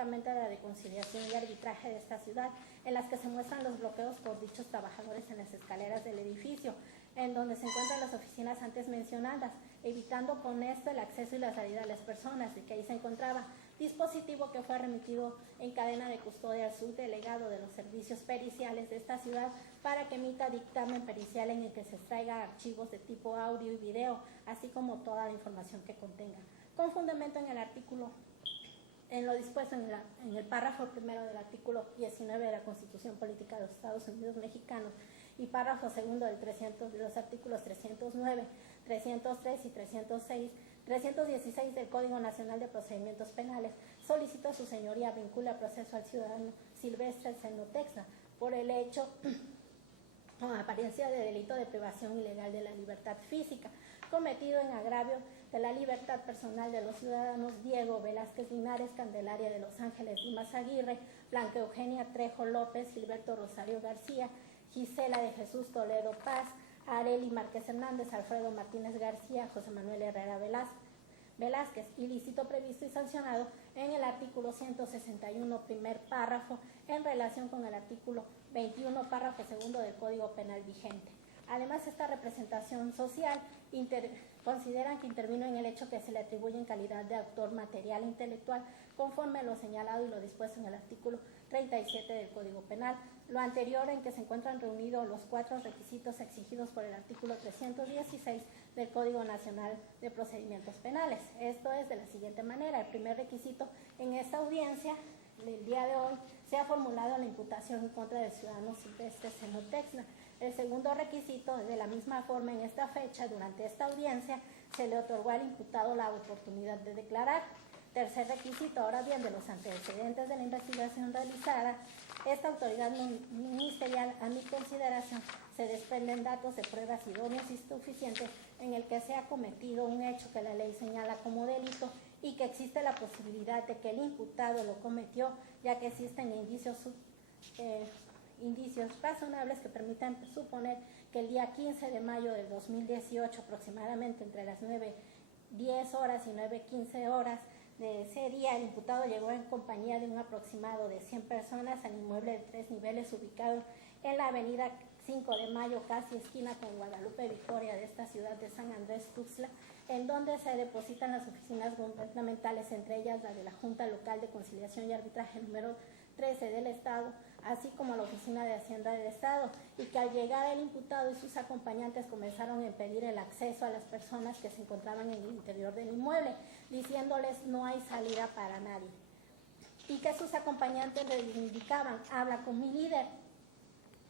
específicamente la de conciliación y arbitraje de esta ciudad, en las que se muestran los bloqueos por dichos trabajadores en las escaleras del edificio, en donde se encuentran las oficinas antes mencionadas, evitando con esto el acceso y la salida de las personas, y que ahí se encontraba, dispositivo que fue remitido en cadena de custodia al subdelegado de los servicios periciales de esta ciudad para que emita dictamen pericial en el que se extraiga archivos de tipo audio y video, así como toda la información que contenga. Con fundamento en el artículo, en lo dispuesto en el párrafo primero del artículo 19 de la Constitución Política de los Estados Unidos Mexicanos y párrafo segundo de los artículos 309, 303 y 316 del Código Nacional de Procedimientos Penales, solicito a su señoría vincula proceso al ciudadano Silvestre Seno Texna por el hecho con apariencia de delito de privación ilegal de la libertad física, cometido en agravio de la libertad personal de los ciudadanos Diego Velázquez Linares, Candelaria de Los Ángeles Dimas Aguirre, Blanca Eugenia Trejo López, Gilberto Rosario García, Gisela de Jesús Toledo Paz, Areli Márquez Hernández, Alfredo Martínez García, José Manuel Herrera Velázquez, ilícito previsto y sancionado en el artículo 161, primer párrafo, en relación con el artículo 21, párrafo segundo del Código Penal vigente. Además, esta representación social consideran que intervino en el hecho que se le atribuye en calidad de autor material e intelectual conforme a lo señalado y lo dispuesto en el artículo 37 del Código Penal. Lo anterior, en que se encuentran reunidos los 4 requisitos exigidos por el artículo 316 del Código Nacional de Procedimientos Penales. Esto es de la siguiente manera. El primer requisito: en esta audiencia del día de hoy se ha formulado la imputación en contra del ciudadano Silvestre Seno Texna. El segundo requisito: de la misma forma, en esta fecha, durante esta audiencia, se le otorgó al imputado la oportunidad de declarar. Tercer requisito: ahora bien, de los antecedentes de la investigación realizada, esta autoridad ministerial, a mi consideración, se desprenden datos de pruebas idóneas y suficientes en el que se ha cometido un hecho que la ley señala como delito y que existe la posibilidad de que el imputado lo cometió, ya que existen indicios razonables que permitan suponer que el día 15 de mayo del 2018, aproximadamente entre las 9:10 horas y 9:15 horas de ese día, el imputado llegó en compañía de un aproximado de 100 personas al inmueble de 3 niveles ubicado en la avenida 5 de Mayo, casi esquina con Guadalupe Victoria de esta ciudad de San Andrés Tuxtla, en donde se depositan las oficinas gubernamentales, entre ellas la de la Junta Local de Conciliación y Arbitraje número 13 del Estado, así como la Oficina de Hacienda del Estado, y que al llegar el imputado y sus acompañantes comenzaron a impedir el acceso a las personas que se encontraban en el interior del inmueble, diciéndoles no hay salida para nadie, y que sus acompañantes les indicaban habla con mi líder,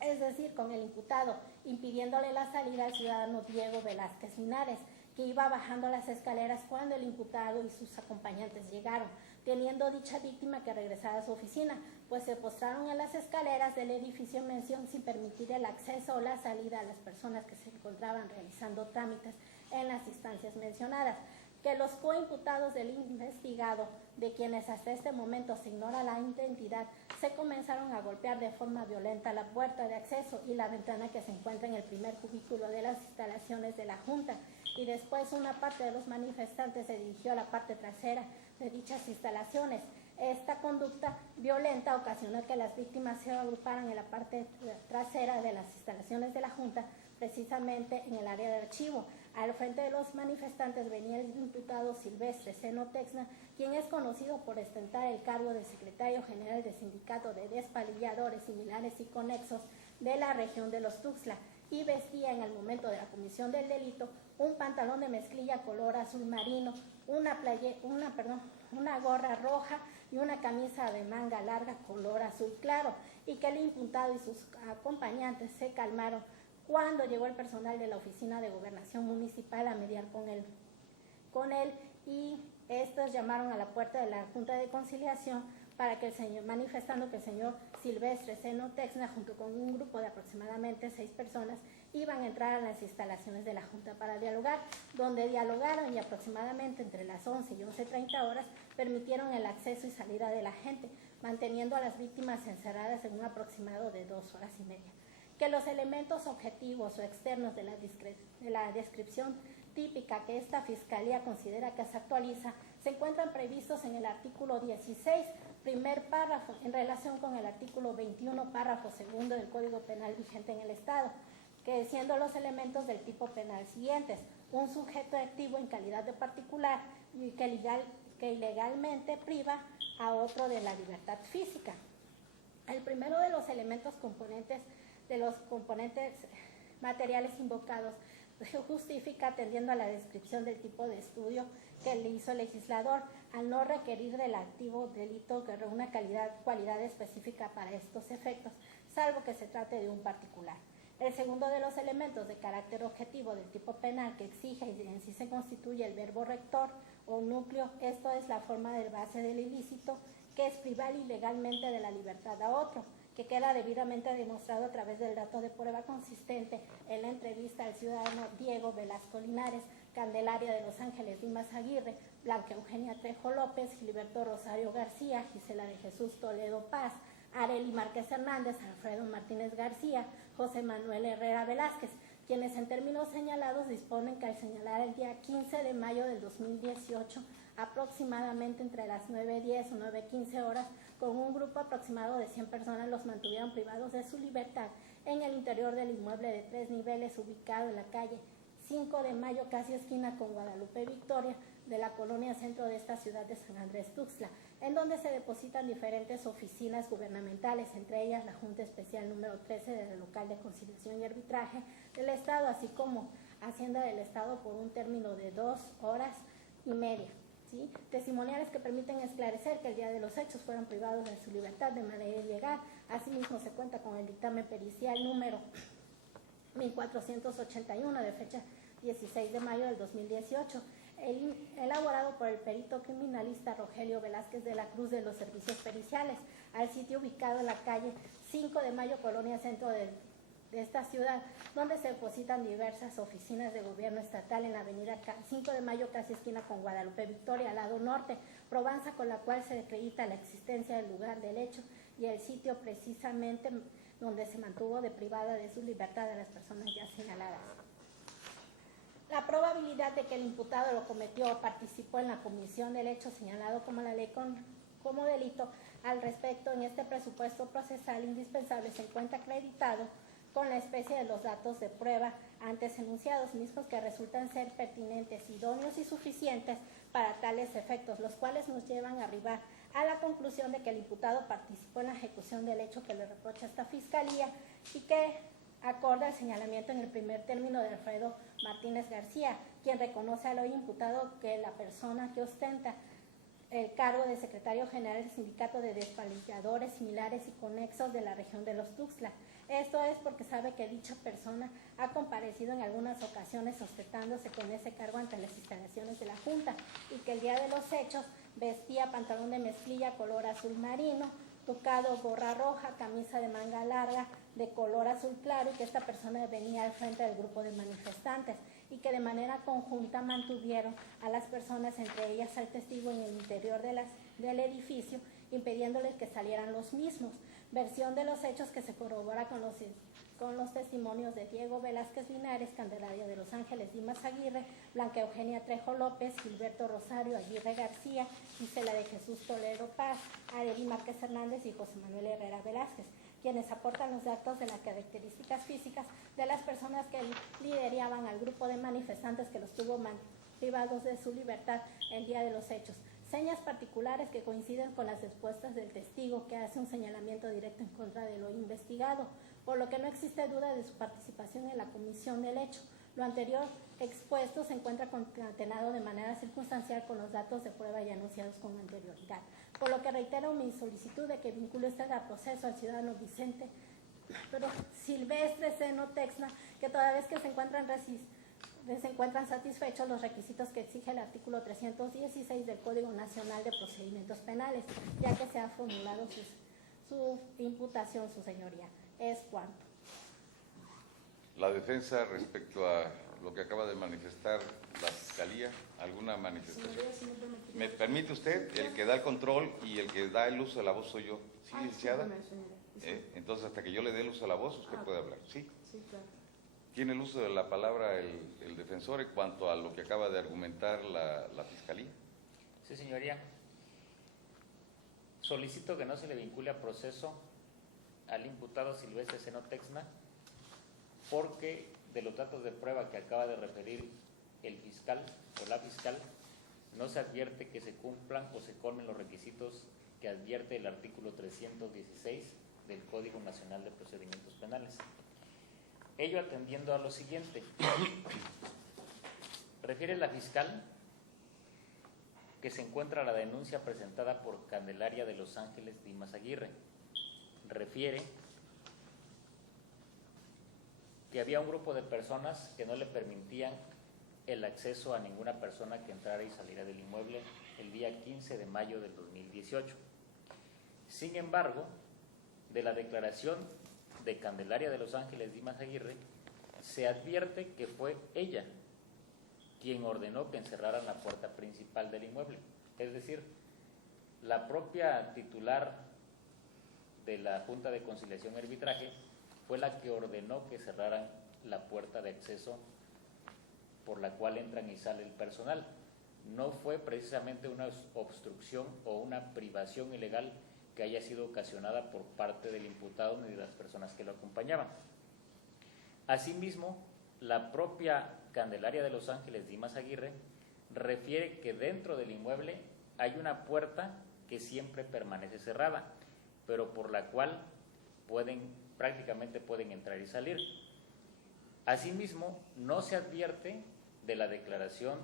es decir, con el imputado, impidiéndole la salida al ciudadano Diego Velázquez Linares, que iba bajando las escaleras cuando el imputado y sus acompañantes llegaron, teniendo dicha víctima que regresar a su oficina, pues se postraron en las escaleras del edificio en mención sin permitir el acceso o la salida a las personas que se encontraban realizando trámites en las instancias mencionadas. Que los coimputados del investigado, de quienes hasta este momento se ignora la identidad, se comenzaron a golpear de forma violenta la puerta de acceso y la ventana que se encuentra en el primer cubículo de las instalaciones de la Junta, y después una parte de los manifestantes se dirigió a la parte trasera de dichas instalaciones. Esta conducta violenta ocasionó que las víctimas se agruparan en la parte trasera de las instalaciones de la Junta, precisamente en el área de archivo. Al frente de los manifestantes venía el imputado Silvestre Seno Texna, quien es conocido por ostentar el cargo de secretario general del Sindicato de Despalilladores Similares y Conexos de la región de los Tuxtla, y vestía en el momento de la comisión del delito un pantalón de mezclilla color azul marino, una gorra roja y una camisa de manga larga color azul claro, y que el imputado y sus acompañantes se calmaron cuando llegó el personal de la Oficina de Gobernación Municipal a mediar con él, y estos llamaron a la puerta de la Junta de Conciliación para que el señor, manifestando que el señor Silvestre Seno Texna, junto con un grupo de aproximadamente 6 personas, iban a entrar a las instalaciones de la Junta para dialogar, donde dialogaron y aproximadamente entre las 11 y 11:30 horas permitieron el acceso y salida de la gente, manteniendo a las víctimas encerradas en un aproximado de 2 horas y media. Que los elementos objetivos o externos de la descripción típica que esta Fiscalía considera que se actualiza se encuentran previstos en el artículo 16 Primer párrafo, en relación con el artículo 21, párrafo segundo del Código Penal vigente en el Estado, que siendo los elementos del tipo penal siguientes: un sujeto activo en calidad de particular y que ilegalmente priva a otro de la libertad física. El primero de los elementos componentes materiales invocados se justifica atendiendo a la descripción del tipo de estudio que le hizo el legislador, al no requerir del activo delito que reúna cualidad específica para estos efectos, salvo que se trate de un particular. El segundo de los elementos de carácter objetivo del tipo penal que exige y en sí se constituye el verbo rector o núcleo, esto es la forma del base del ilícito, que es privar ilegalmente de la libertad a otro, que queda debidamente demostrado a través del dato de prueba consistente en la entrevista al ciudadano Diego Velasco Linares, Candelaria de Los Ángeles Dimas Aguirre, Blanca Eugenia Trejo López, Gilberto Rosario García, Gisela de Jesús Toledo Paz, Arely Márquez Hernández, Alfredo Martínez García, José Manuel Herrera Velázquez, quienes en términos señalados disponen que al señalar el día 15 de mayo del 2018, aproximadamente entre las 9:10 o 9:15 horas, con un grupo aproximado de 100 personas los mantuvieron privados de su libertad en el interior del inmueble de 3 niveles ubicado en la calle 5 de Mayo, casi esquina con Guadalupe Victoria, de la colonia centro de esta ciudad de San Andrés Tuxtla, en donde se depositan diferentes oficinas gubernamentales, entre ellas la Junta Especial número 13 del Local de Conciliación y Arbitraje del Estado, así como Hacienda del Estado por un término de 2 horas y media. ¿Sí? Testimoniales que permiten esclarecer que el día de los hechos fueron privados de su libertad de manera ilegal. Asimismo, se cuenta con el dictamen pericial número 1481 de fecha 16 de mayo del 2018, elaborado por el perito criminalista Rogelio Velázquez de la Cruz de los Servicios Periciales, al sitio ubicado en la calle 5 de Mayo, colonia centro de esta ciudad, donde se depositan diversas oficinas de gobierno estatal en la avenida 5 de Mayo, casi esquina con Guadalupe Victoria, al lado norte, probanza con la cual se acredita la existencia del lugar del hecho y el sitio precisamente donde se mantuvo deprivada de su libertad a las personas ya señaladas. La probabilidad de que el imputado lo cometió o participó en la comisión del hecho señalado como la ley como delito al respecto en este presupuesto procesal indispensable se encuentra acreditado con la especie de los datos de prueba antes enunciados, mismos que resultan ser pertinentes, idóneos y suficientes para tales efectos, los cuales nos llevan a arribar a la conclusión de que el imputado participó en la ejecución del hecho que le reprocha esta Fiscalía y que acorda el señalamiento en el primer término de Alfredo Martínez García, quien reconoce al hoy imputado que la persona que ostenta el cargo de secretario general del Sindicato de Despalilladores Similares y Conexos de la región de los Tuxtla. Esto es porque sabe que dicha persona ha comparecido en algunas ocasiones ostentándose con ese cargo ante las instalaciones de la Junta y que el día de los hechos vestía pantalón de mezclilla color azul marino, tocado gorra roja, camisa de manga larga de color azul claro y que esta persona venía al frente del grupo de manifestantes y que de manera conjunta mantuvieron a las personas, entre ellas al testigo, en el interior del edificio, impidiéndoles que salieran los mismos. Versión de los hechos que se corrobora con los testimonios de Diego Velázquez Linares, Candelaria de Los Ángeles Dimas Aguirre, Blanca Eugenia Trejo López, Gilberto Rosario Aguirre García, Gisela de Jesús Toledo Paz, Arely Márquez Hernández y José Manuel Herrera Velázquez, quienes aportan los datos de las características físicas de las personas que lideraban al grupo de manifestantes que los tuvo privados de su libertad el día de los hechos. Señas particulares que coinciden con las respuestas del testigo que hace un señalamiento directo en contra de lo investigado, por lo que no existe duda de su participación en la comisión del hecho. Lo anterior expuesto se encuentra concatenado de manera circunstancial con los datos de prueba ya anunciados con anterioridad, por lo que reitero mi solicitud de que vincule usted a proceso al ciudadano Silvestre Seno Texna, que toda vez que se encuentran satisfechos los requisitos que exige el artículo 316 del Código Nacional de Procedimientos Penales, ya que se ha formulado su imputación, su señoría. Es cuanto. La defensa respecto a lo que acaba de manifestar la Fiscalía, ¿alguna manifestación? ¿Me permite usted? El que da el control y el que da el uso de la voz soy yo. ¿Sí, licenciada? Entonces, hasta que yo le dé el uso de la voz, usted puede hablar. ¿Sí? Sí, claro. Tiene el uso de la palabra el defensor en cuanto a lo que acaba de argumentar la Fiscalía. Sí, señoría. Solicito que no se le vincule a proceso al imputado Silvestre Seno Texna porque de los datos de prueba que acaba de referir el fiscal o la fiscal, no se advierte que se cumplan o se colmen los requisitos que advierte el artículo 316 del Código Nacional de Procedimientos Penales. Ello atendiendo a lo siguiente. Refiere la fiscal que se encuentra la denuncia presentada por Candelaria de Los Ángeles Dimas Aguirre. Refiere que había un grupo de personas que no le permitían el acceso a ninguna persona que entrara y saliera del inmueble el día 15 de mayo del 2018. Sin embargo, de la declaración de Candelaria de Los Ángeles Dimas Aguirre, se advierte que fue ella quien ordenó que encerraran la puerta principal del inmueble. Es decir, la propia titular de la Junta de Conciliación y Arbitraje fue la que ordenó que cerraran la puerta de acceso por la cual entran y sale el personal. No fue precisamente una obstrucción o una privación ilegal que haya sido ocasionada por parte del imputado ni de las personas que lo acompañaban. Asimismo, la propia Candelaria de Los Ángeles Dimas Aguirre refiere que dentro del inmueble hay una puerta que siempre permanece cerrada, pero por la cual prácticamente pueden entrar y salir. Asimismo, no se advierte de la declaración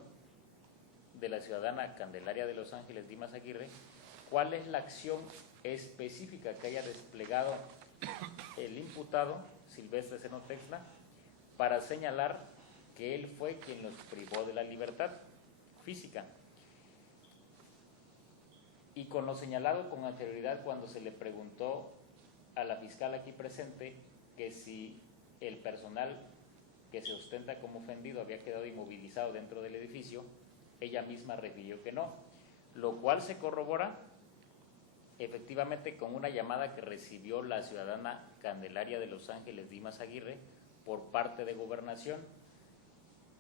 de la ciudadana Candelaria de Los Ángeles Dimas Aguirre cuál es la acción específica que haya desplegado el imputado Silvestre Seno Texna para señalar que él fue quien los privó de la libertad física. Y con lo señalado con anterioridad cuando se le preguntó a la fiscal aquí presente que si el personal que se ostenta como ofendido había quedado inmovilizado dentro del edificio, ella misma refirió que no, lo cual se corrobora efectivamente con una llamada que recibió la ciudadana Candelaria de Los Ángeles Dimas Aguirre por parte de Gobernación.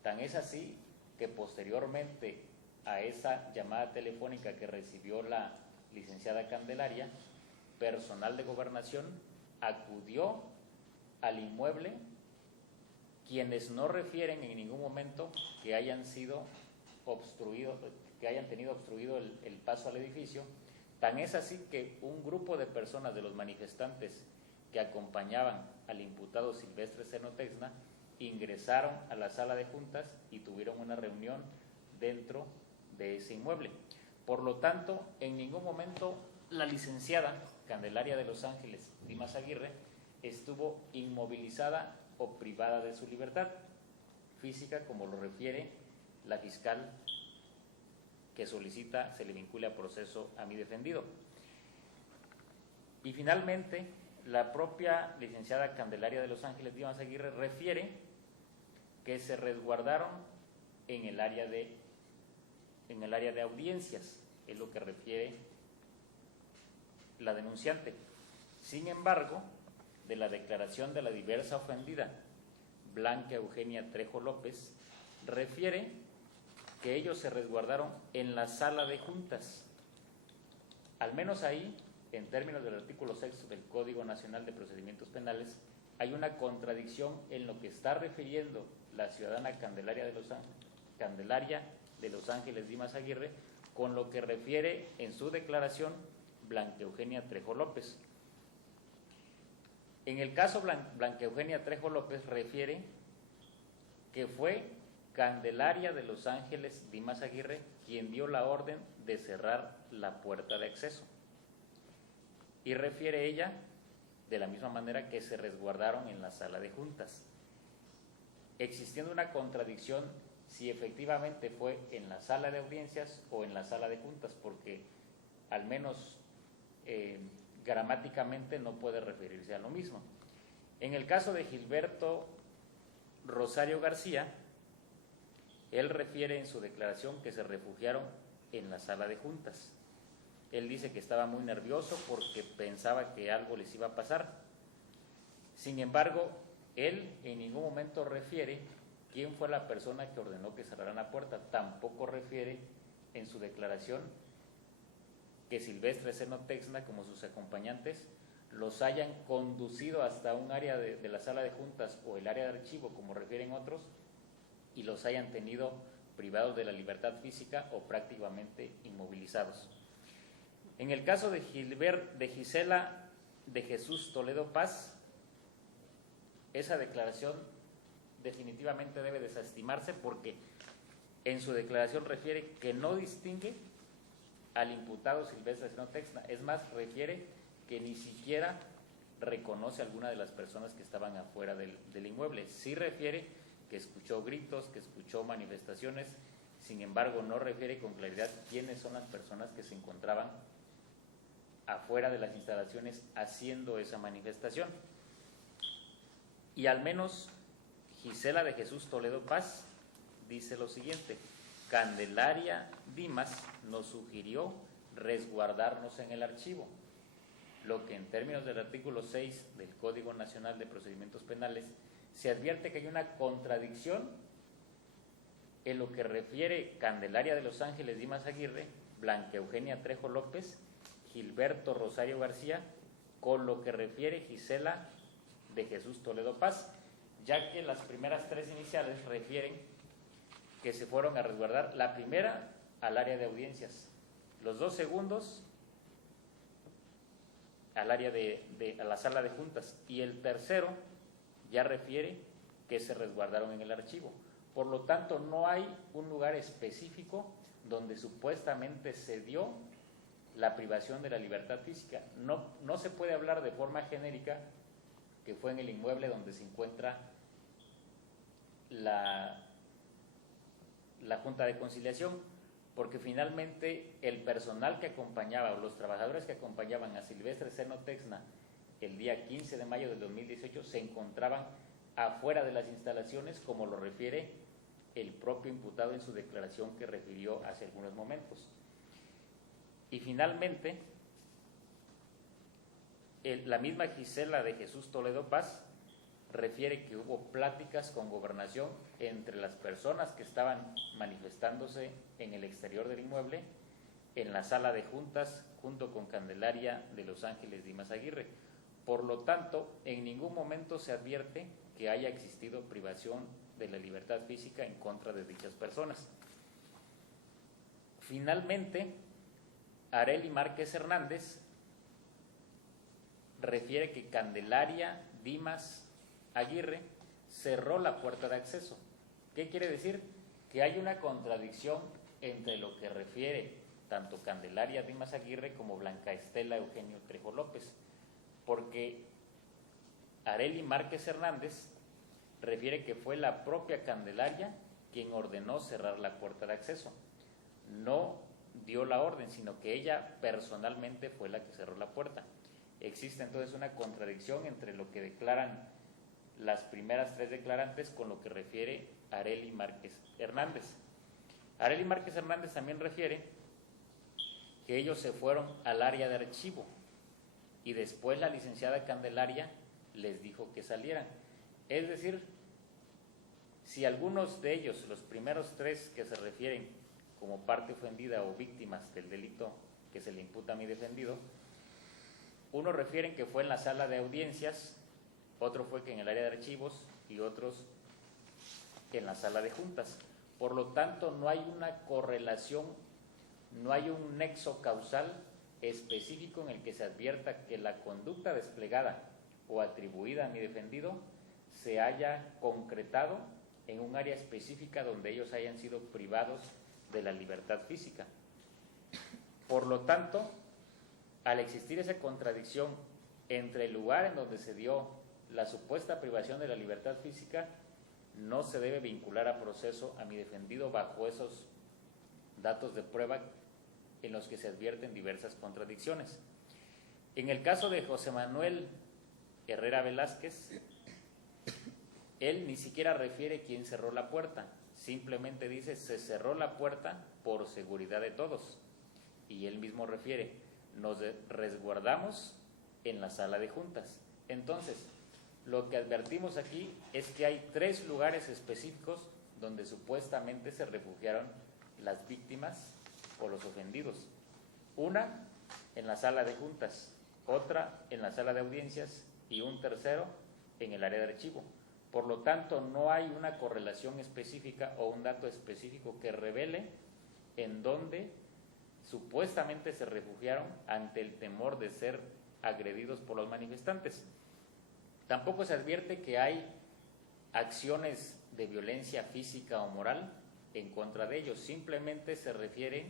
Tan es así que posteriormente a esa llamada telefónica que recibió la licenciada Candelaria, personal de Gobernación acudió al inmueble, quienes no refieren en ningún momento que hayan sido obstruidos, que hayan tenido obstruido el paso al edificio. Tan es así que un grupo de personas de los manifestantes que acompañaban al imputado Silvestre Seno Texna ingresaron a la sala de juntas y tuvieron una reunión dentro de ese inmueble. Por lo tanto, en ningún momento la licenciada Candelaria de Los Ángeles Dimas Aguirre estuvo inmovilizada o privada de su libertad física, como lo refiere la fiscal que solicita se le vincule a proceso a mi defendido. Y finalmente, la propia licenciada Candelaria de Los Ángeles Dimas Aguirre refiere que se resguardaron en el área de audiencias, es lo que refiere la denunciante. Sin embargo, de la declaración de la diversa ofendida, Blanca Eugenia Trejo López, refiere que ellos se resguardaron en la sala de juntas. Al menos ahí, en términos del artículo 6 del Código Nacional de Procedimientos Penales, hay una contradicción en lo que está refiriendo la ciudadana Candelaria de Los Ángeles Dimas Aguirre con lo que refiere en su declaración Blanca Eugenia Trejo López. En el caso Blanca Eugenia Trejo López refiere que fue Candelaria de Los Ángeles Dimas Aguirre quien dio la orden de cerrar la puerta de acceso. Y refiere ella de la misma manera que se resguardaron en la sala de juntas, existiendo una contradicción si efectivamente fue en la sala de audiencias o en la sala de juntas, porque al menos gramáticamente no puede referirse a lo mismo. En el caso de Gilberto Rosario García, él refiere en su declaración que se refugiaron en la sala de juntas. Él dice que estaba muy nervioso porque pensaba que algo les iba a pasar. Sin embargo, él en ningún momento refiere quién fue la persona que ordenó que cerraran la puerta. Tampoco refiere en su declaración que Silvestre Seno Texna, como sus acompañantes, los hayan conducido hasta un área de la sala de juntas o el área de archivo, como refieren otros, y los hayan tenido privados de la libertad física o prácticamente inmovilizados. En el caso de Gisela de Jesús Toledo Paz, esa declaración definitivamente debe desestimarse porque en su declaración refiere que no distingue al imputado Silvestre Seno Texna, es más, refiere que ni siquiera reconoce a alguna de las personas que estaban afuera del inmueble. Sí refiere que escuchó gritos, que escuchó manifestaciones, sin embargo no refiere con claridad quiénes son las personas que se encontraban afuera de las instalaciones haciendo esa manifestación. Y al menos Gisela de Jesús Toledo Paz dice lo siguiente: Candelaria Dimas nos sugirió resguardarnos en el archivo, lo que en términos del artículo 6 del Código Nacional de Procedimientos Penales se advierte que hay una contradicción en lo que refiere Candelaria de Los Ángeles Dimas Aguirre, Blanca Eugenia Trejo López, Gilberto Rosario García, con lo que refiere Gisela de Jesús Toledo Paz, ya que las primeras tres iniciales refieren que se fueron a resguardar, la primera al área de audiencias, los dos segundos al área a la sala de juntas, y el tercero ya refiere que se resguardaron en el archivo. Por lo tanto, no hay un lugar específico donde supuestamente se dio la privación de la libertad física. No se puede hablar de forma genérica que fue en el inmueble donde se encuentra la Junta de Conciliación, porque finalmente el personal que acompañaba o los trabajadores que acompañaban a Silvestre Seno Texna el día 15 de mayo del 2018 se encontraban afuera de las instalaciones, como lo refiere el propio imputado en su declaración que refirió hace algunos momentos. Y finalmente, la misma Gisela de Jesús Toledo Paz refiere que hubo pláticas con Gobernación entre las personas que estaban manifestándose en el exterior del inmueble, en la sala de juntas, junto con Candelaria de Los Ángeles Dimas Aguirre. Por lo tanto, en ningún momento se advierte que haya existido privación de la libertad física en contra de dichas personas. Finalmente, Arely Márquez Hernández refiere que Candelaria Dimas Aguirre cerró la puerta de acceso. ¿Qué quiere decir? Que hay una contradicción entre lo que refiere tanto Candelaria Dimas Aguirre como Blanca Estela Eugenio Trejo López, porque Arely Márquez Hernández refiere que fue la propia Candelaria quien ordenó cerrar la puerta de acceso. No dio la orden, sino que ella personalmente fue la que cerró la puerta. Existe entonces una contradicción entre lo que declaran las primeras tres declarantes con lo que refiere Arely Márquez Hernández. Arely Márquez Hernández también refiere que ellos se fueron al área de archivo y después la licenciada Candelaria les dijo que salieran. Es decir, si algunos de ellos, los primeros tres que se refieren como parte ofendida o víctimas del delito que se le imputa a mi defendido, unos refieren que fue en la sala de audiencias, otro fue que en el área de archivos y otros que en la sala de juntas. Por lo tanto, no hay una correlación, no hay un nexo causal específico en el que se advierta que la conducta desplegada o atribuida a mi defendido se haya concretado en un área específica donde ellos hayan sido privados de la libertad física. Por lo tanto, al existir esa contradicción entre el lugar en donde se dio la supuesta privación de la libertad física, no se debe vincular a proceso a mi defendido bajo esos datos de prueba en los que se advierten diversas contradicciones. En el caso de José Manuel Herrera Velázquez, él ni siquiera refiere quién cerró la puerta, simplemente dice se cerró la puerta por seguridad de todos, y él mismo refiere nos resguardamos en la sala de juntas. Entonces, lo que advertimos aquí es que hay tres lugares específicos donde supuestamente se refugiaron las víctimas o los ofendidos. Una, en la sala de juntas, otra en la sala de audiencias y un tercero en el área de archivo. Por lo tanto, no hay una correlación específica o un dato específico que revele en dónde supuestamente se refugiaron ante el temor de ser agredidos por los manifestantes. Tampoco se advierte que hay acciones de violencia física o moral en contra de ellos, simplemente se refiere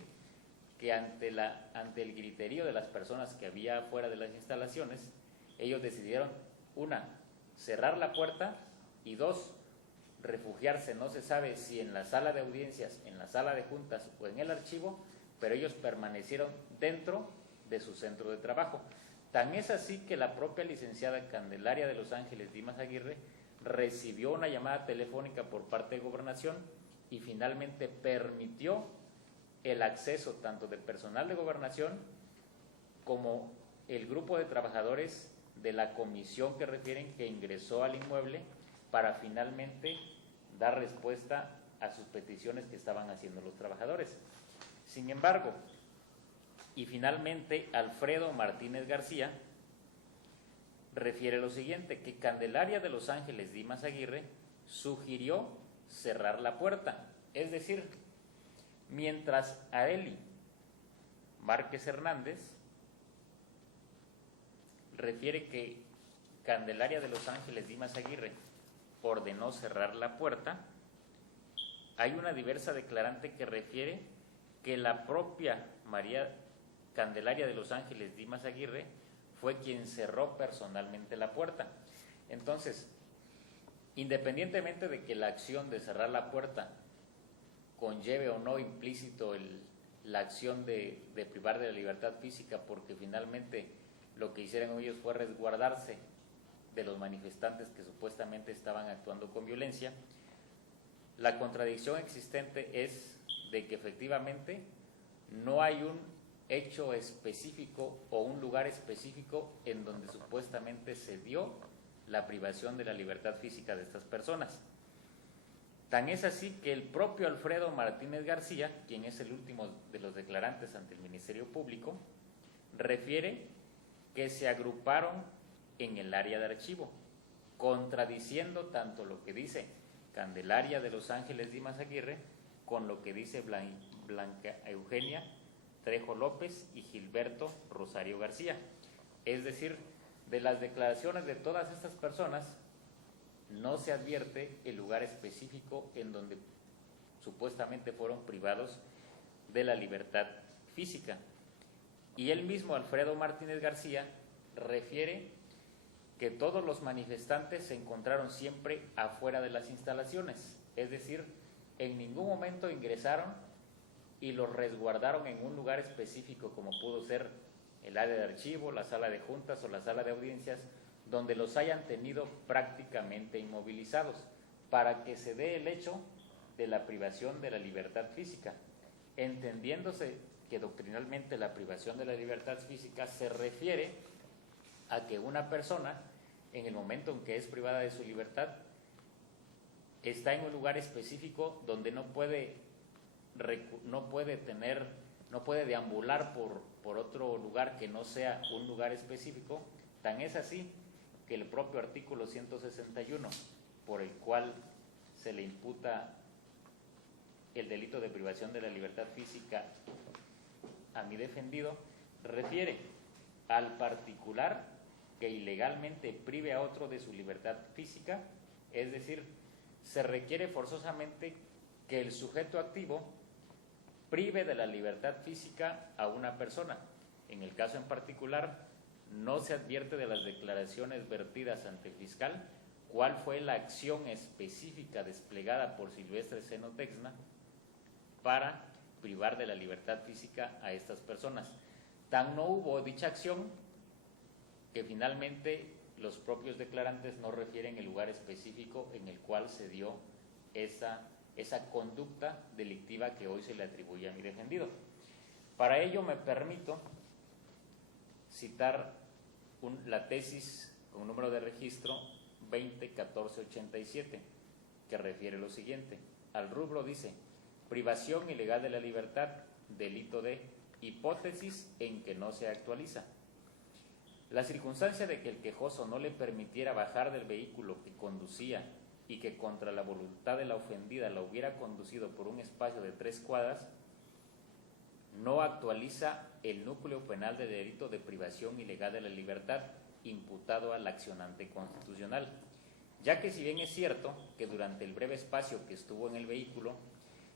que ante el griterío de las personas que había fuera de las instalaciones, ellos decidieron, una, cerrar la puerta y dos, refugiarse, no se sabe si en la sala de audiencias, en la sala de juntas o en el archivo, pero ellos permanecieron dentro de su centro de trabajo. Tan es así que la propia licenciada Candelaria de Los Ángeles Dimas Aguirre recibió una llamada telefónica por parte de Gobernación y finalmente permitió el acceso tanto de personal de Gobernación como el grupo de trabajadores de la comisión que refieren que ingresó al inmueble para finalmente dar respuesta a sus peticiones que estaban haciendo los trabajadores. Sin embargo, y finalmente Alfredo Martínez García refiere lo siguiente, que Candelaria de Los Ángeles Dimas Aguirre sugirió cerrar la puerta, es decir, mientras Arely Márquez Hernández refiere que Candelaria de Los Ángeles Dimas Aguirre ordenó cerrar la puerta, hay una diversa declarante que refiere que la propia María Candelaria de Los Ángeles Dimas Aguirre fue quien cerró personalmente la puerta. Entonces, independientemente de que la acción de cerrar la puerta conlleve o no implícito la acción de privar de la libertad física, porque finalmente lo que hicieron ellos fue resguardarse de los manifestantes que supuestamente estaban actuando con violencia, la contradicción existente es de que efectivamente no hay un hecho específico o un lugar específico en donde supuestamente se dio la privación de la libertad física de estas personas. Tan es así que el propio Alfredo Martínez García, quien es el último de los declarantes ante el Ministerio Público, refiere que se agruparon en el área de archivo, contradiciendo tanto lo que dice Candelaria de Los Ángeles Dimas Aguirre con lo que dice Blanca Eugenia Trejo López y Gilberto Rosario García. Es decir, de las declaraciones de todas estas personas no se advierte el lugar específico en donde supuestamente fueron privados de la libertad física. Y él mismo, Alfredo Martínez García, refiere que todos los manifestantes se encontraron siempre afuera de las instalaciones, es decir, en ningún momento ingresaron y los resguardaron en un lugar específico como pudo ser el área de archivo, la sala de juntas o la sala de audiencias, donde los hayan tenido prácticamente inmovilizados, para que se dé el hecho de la privación de la libertad física, entendiéndose que doctrinalmente la privación de la libertad física se refiere a que una persona, en el momento en que es privada de su libertad, está en un lugar específico donde no puede deambular por otro lugar que no sea un lugar específico. Tan es así que el propio artículo 161, por el cual se le imputa el delito de privación de la libertad física a mi defendido, refiere al particular que ilegalmente prive a otro de su libertad física, es decir, se requiere forzosamente que el sujeto activo prive de la libertad física a una persona. En el caso en particular, no se advierte de las declaraciones vertidas ante el fiscal cuál fue la acción específica desplegada por Silvestre Seno Texna para privar de la libertad física a estas personas. Tan no hubo dicha acción que finalmente los propios declarantes no refieren el lugar específico en el cual se dio esa conducta delictiva que hoy se le atribuye a mi defendido. Para ello me permito citar la tesis con número de registro 201487, que refiere lo siguiente. Al rubro dice: privación ilegal de la libertad, delito de hipótesis en que no se actualiza. La circunstancia de que el quejoso no le permitiera bajar del vehículo que conducía y que contra la voluntad de la ofendida la hubiera conducido por un espacio de 3 cuadras, no actualiza el núcleo penal de delito de privación ilegal de la libertad imputado al accionante constitucional, ya que si bien es cierto que durante el breve espacio que estuvo en el vehículo,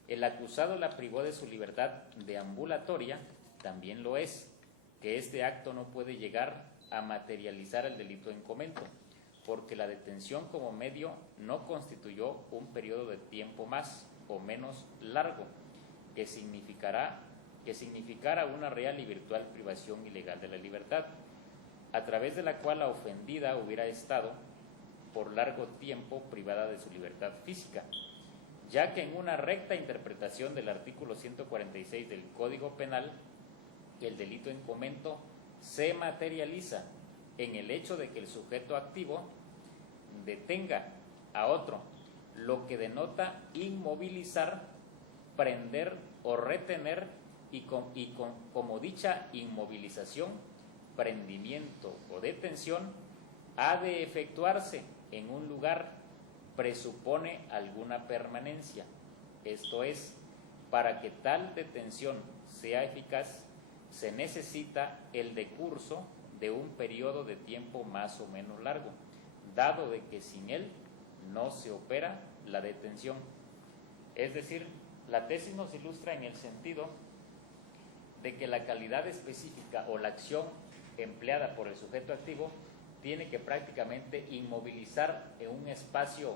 el acusado la privó de su libertad deambulatoria, también lo es que este acto no puede llegar a materializar el delito en comento, porque la detención como medio no constituyó un periodo de tiempo más o menos largo que significara una real y virtual privación ilegal de la libertad, a través de la cual la ofendida hubiera estado por largo tiempo privada de su libertad física, ya que en una recta interpretación del artículo 146 del Código Penal, el delito en comento se materializa en el hecho de que el sujeto activo detenga a otro, lo que denota inmovilizar, prender o retener y como dicha inmovilización, prendimiento o detención ha de efectuarse en un lugar, presupone alguna permanencia. Esto es, para que tal detención sea eficaz, se necesita el decurso de un periodo de tiempo más o menos largo, dado de que sin él no se opera la detención. Es decir, la tesis nos ilustra en el sentido de que la calidad específica o la acción empleada por el sujeto activo tiene que prácticamente inmovilizar en un espacio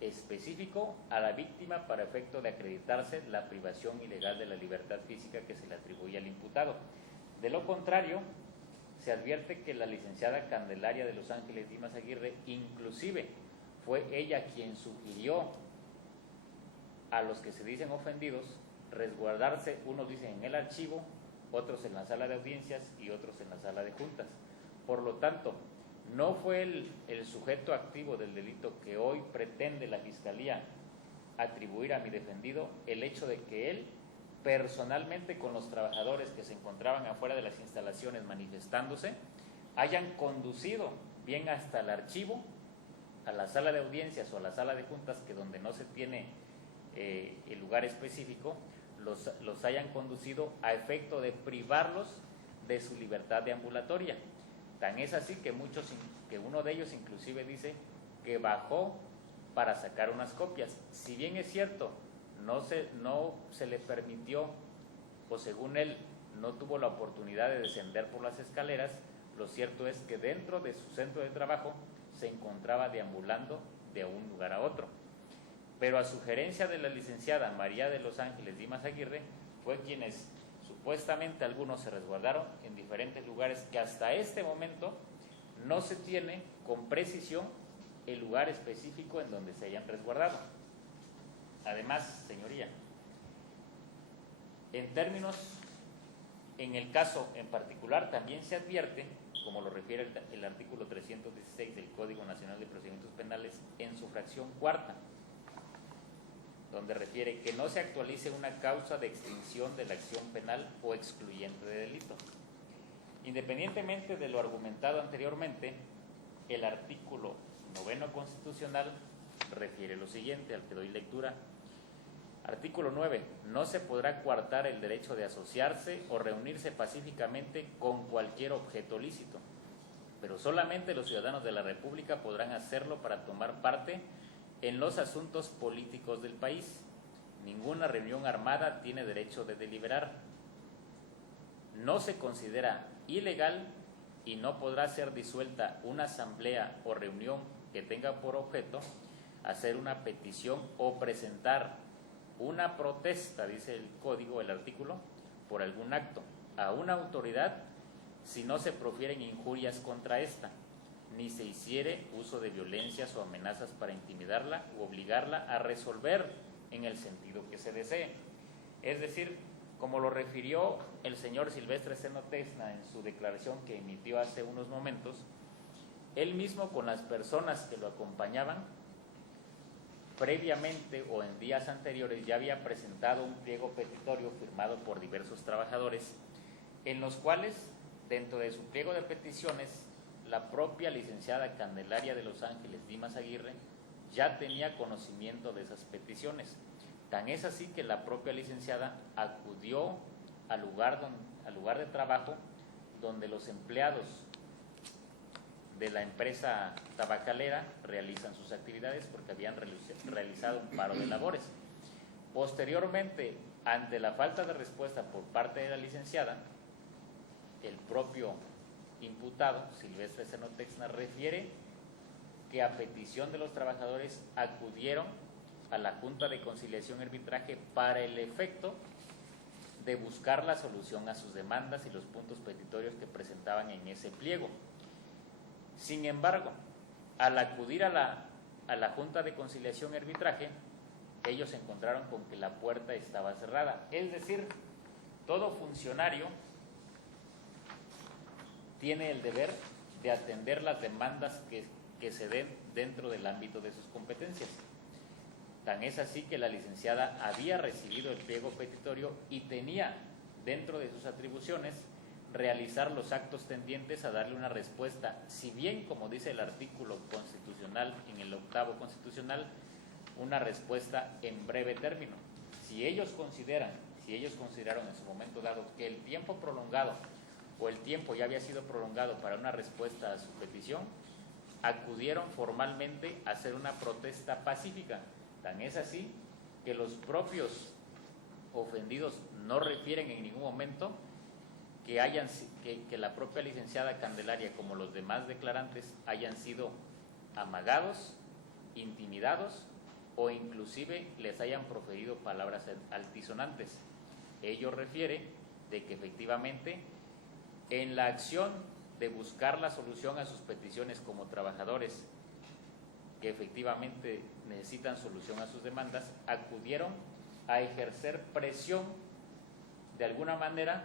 específico a la víctima para efecto de acreditarse la privación ilegal de la libertad física que se le atribuye al imputado. De lo contrario, se advierte que la licenciada Candelaria de Los Ángeles Dimas Aguirre inclusive fue ella quien sugirió a los que se dicen ofendidos resguardarse, unos dicen en el archivo, otros en la sala de audiencias y otros en la sala de juntas. Por lo tanto, no fue el sujeto activo del delito que hoy pretende la Fiscalía atribuir a mi defendido el hecho de que él personalmente con los trabajadores que se encontraban afuera de las instalaciones manifestándose hayan conducido bien hasta el archivo, a la sala de audiencias o a la sala de juntas, que donde no se tiene el lugar específico, los hayan conducido a efecto de privarlos de su libertad deambulatoria. Tan es así que uno de ellos inclusive dice que bajó para sacar unas copias. Si bien es cierto, no se le permitió, o según él, no tuvo la oportunidad de descender por las escaleras, lo cierto es que dentro de su centro de trabajo se encontraba deambulando de un lugar a otro. Pero a sugerencia de la licenciada María de Los Ángeles Dimas Aguirre, fue quienes supuestamente algunos se resguardaron en diferentes lugares que hasta este momento no se tiene con precisión el lugar específico en donde se hayan resguardado. Además, señoría, en el caso en particular también se advierte, como lo refiere el artículo 316 del Código Nacional de Procedimientos Penales en su fracción cuarta, donde refiere que no se actualice una causa de extinción de la acción penal o excluyente de delito. Independientemente de lo argumentado anteriormente, el artículo 9 constitucional refiere lo siguiente, al que doy lectura. Artículo 9. No se podrá coartar el derecho de asociarse o reunirse pacíficamente con cualquier objeto lícito, pero solamente los ciudadanos de la República podrán hacerlo para tomar parte en los asuntos políticos del país. Ninguna reunión armada tiene derecho de deliberar. No se considera ilegal y no podrá ser disuelta una asamblea o reunión que tenga por objeto hacer una petición o presentar una protesta, dice el código, el artículo, por algún acto a una autoridad si no se profieren injurias contra ésta, ni se hiciere uso de violencias o amenazas para intimidarla u obligarla a resolver en el sentido que se desee. Es decir, como lo refirió el señor Silvestre Seno Tezna en su declaración que emitió hace unos momentos, él mismo con las personas que lo acompañaban, previamente o en días anteriores ya había presentado un pliego petitorio firmado por diversos trabajadores en los cuales, dentro de su pliego de peticiones, la propia licenciada Candelaria de Los Ángeles Dimas Aguirre ya tenía conocimiento de esas peticiones. Tan es así que la propia licenciada acudió al lugar de trabajo donde los empleados de la empresa tabacalera realizan sus actividades porque habían realizado un paro de labores. Posteriormente, ante la falta de respuesta por parte de la licenciada, el propio imputado, Silvestre Seno Texna, refiere que a petición de los trabajadores acudieron a la Junta de Conciliación y Arbitraje para el efecto de buscar la solución a sus demandas y los puntos petitorios que presentaban en ese pliego. Sin embargo, al acudir a la Junta de Conciliación y Arbitraje, ellos se encontraron con que la puerta estaba cerrada. Es decir, todo funcionario tiene el deber de atender las demandas que se den dentro del ámbito de sus competencias. Tan es así que la licenciada había recibido el pliego petitorio y tenía dentro de sus atribuciones realizar los actos tendientes a darle una respuesta, si bien, como dice el artículo constitucional en el 8º constitucional, una respuesta en breve término. Si ellos consideraron en su momento dado que el tiempo prolongado o el tiempo ya había sido prolongado para una respuesta a su petición, acudieron formalmente a hacer una protesta pacífica. Tan es así que los propios ofendidos no refieren en ningún momento que la propia licenciada Candelaria, como los demás declarantes, hayan sido amagados, intimidados o inclusive les hayan proferido palabras altisonantes. Ello refiere de que efectivamente en la acción de buscar la solución a sus peticiones como trabajadores que efectivamente necesitan solución a sus demandas, acudieron a ejercer presión de alguna manera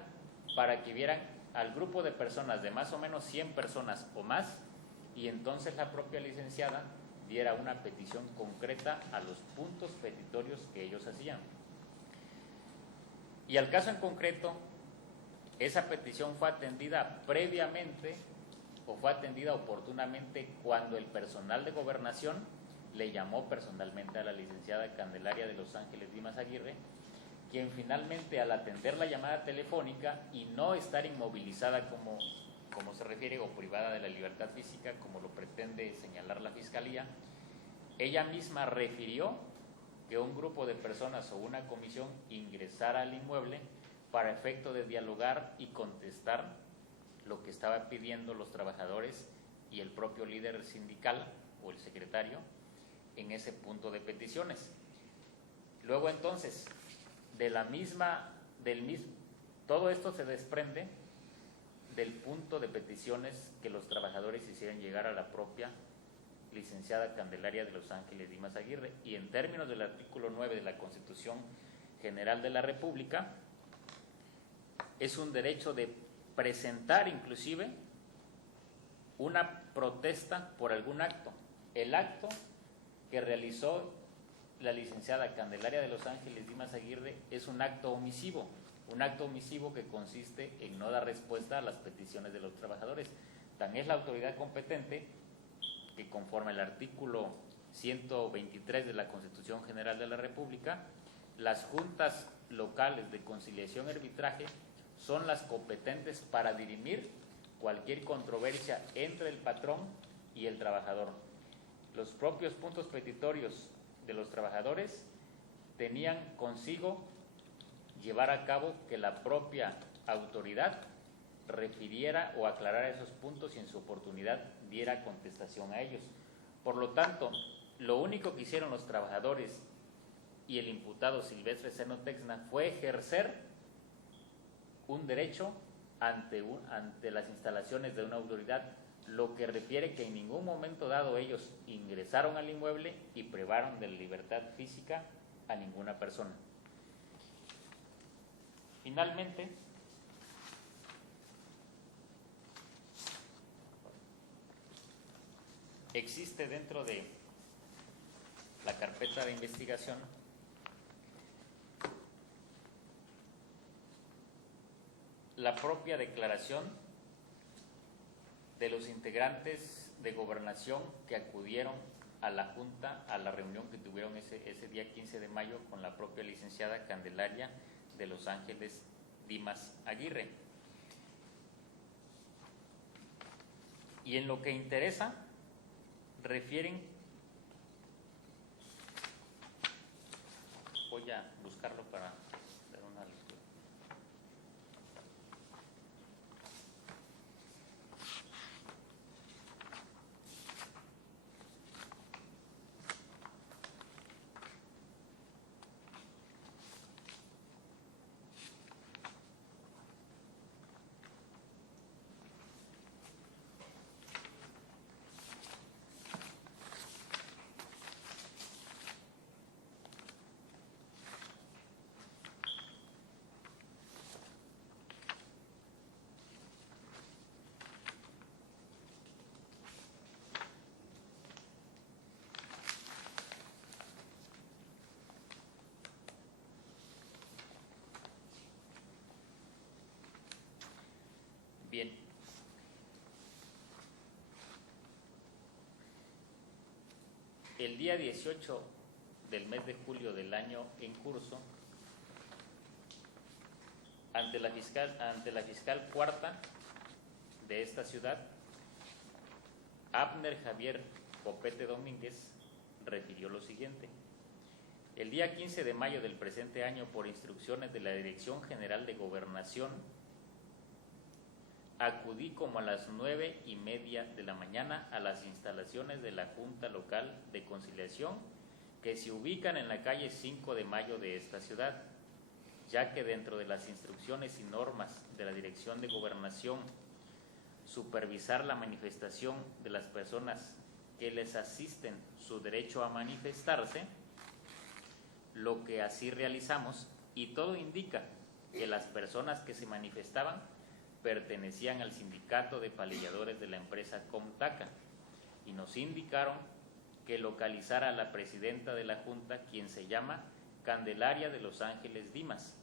para que vieran al grupo de personas, de más o menos 100 personas o más, y entonces la propia licenciada diera una petición concreta a los puntos petitorios que ellos hacían. Y al caso en concreto, esa petición fue atendida previamente o fue atendida oportunamente cuando el personal de gobernación le llamó personalmente a la licenciada Candelaria de Los Ángeles Dimas Aguirre, quien finalmente, al atender la llamada telefónica y no estar inmovilizada como se refiere o privada de la libertad física, como lo pretende señalar la Fiscalía, ella misma refirió que un grupo de personas o una comisión ingresara al inmueble para efecto de dialogar y contestar lo que estaban pidiendo los trabajadores y el propio líder sindical o el secretario en ese punto de peticiones. Luego entonces, todo esto se desprende del punto de peticiones que los trabajadores hicieron llegar a la propia licenciada Candelaria de Los Ángeles Dimas Aguirre, y en términos del artículo 9 de la Constitución General de la República, es un derecho de presentar inclusive una protesta por algún acto. El acto que realizó la licenciada Candelaria de Los Ángeles Dimas Aguirre es un acto omisivo que consiste en no dar respuesta a las peticiones de los trabajadores. Tan es la autoridad competente que, conforme al artículo 123 de la Constitución General de la República, las juntas locales de conciliación y arbitraje son las competentes para dirimir cualquier controversia entre el patrón y el trabajador. Los propios puntos petitorios de los trabajadores tenían consigo llevar a cabo que la propia autoridad refiriera o aclarara esos puntos y en su oportunidad diera contestación a ellos. Por lo tanto, lo único que hicieron los trabajadores y el imputado Silvestre Seno Texna fue ejercer un derecho ante las instalaciones de una autoridad, lo que refiere que en ningún momento dado ellos ingresaron al inmueble y privaron de libertad física a ninguna persona. Finalmente, existe dentro de la carpeta de investigación la propia declaración de los integrantes de Gobernación que acudieron a la Junta, a la reunión que tuvieron ese día 15 de mayo con la propia licenciada Candelaria de Los Ángeles Dimas Aguirre. Y en lo que interesa, refieren, voy a buscarlo para dar una lectura. Bien. El día 18 del mes de julio del año en curso, ante la fiscal cuarta de esta ciudad, Abner Javier Copete Domínguez refirió lo siguiente: el día 15 de mayo del presente año, por instrucciones de la Dirección General de Gobernación, acudí como a las 9:30 de la mañana a las instalaciones de la Junta Local de Conciliación que se ubican en la calle 5 de Mayo de esta ciudad, ya que dentro de las instrucciones y normas de la Dirección de Gobernación, supervisar la manifestación de las personas que les asisten su derecho a manifestarse, lo que así realizamos, y todo indica que las personas que se manifestaban pertenecían al sindicato de palilladores de la empresa Comtaca, y nos indicaron que localizara a la presidenta de la Junta, quien se llama Candelaria de Los Ángeles Dimas,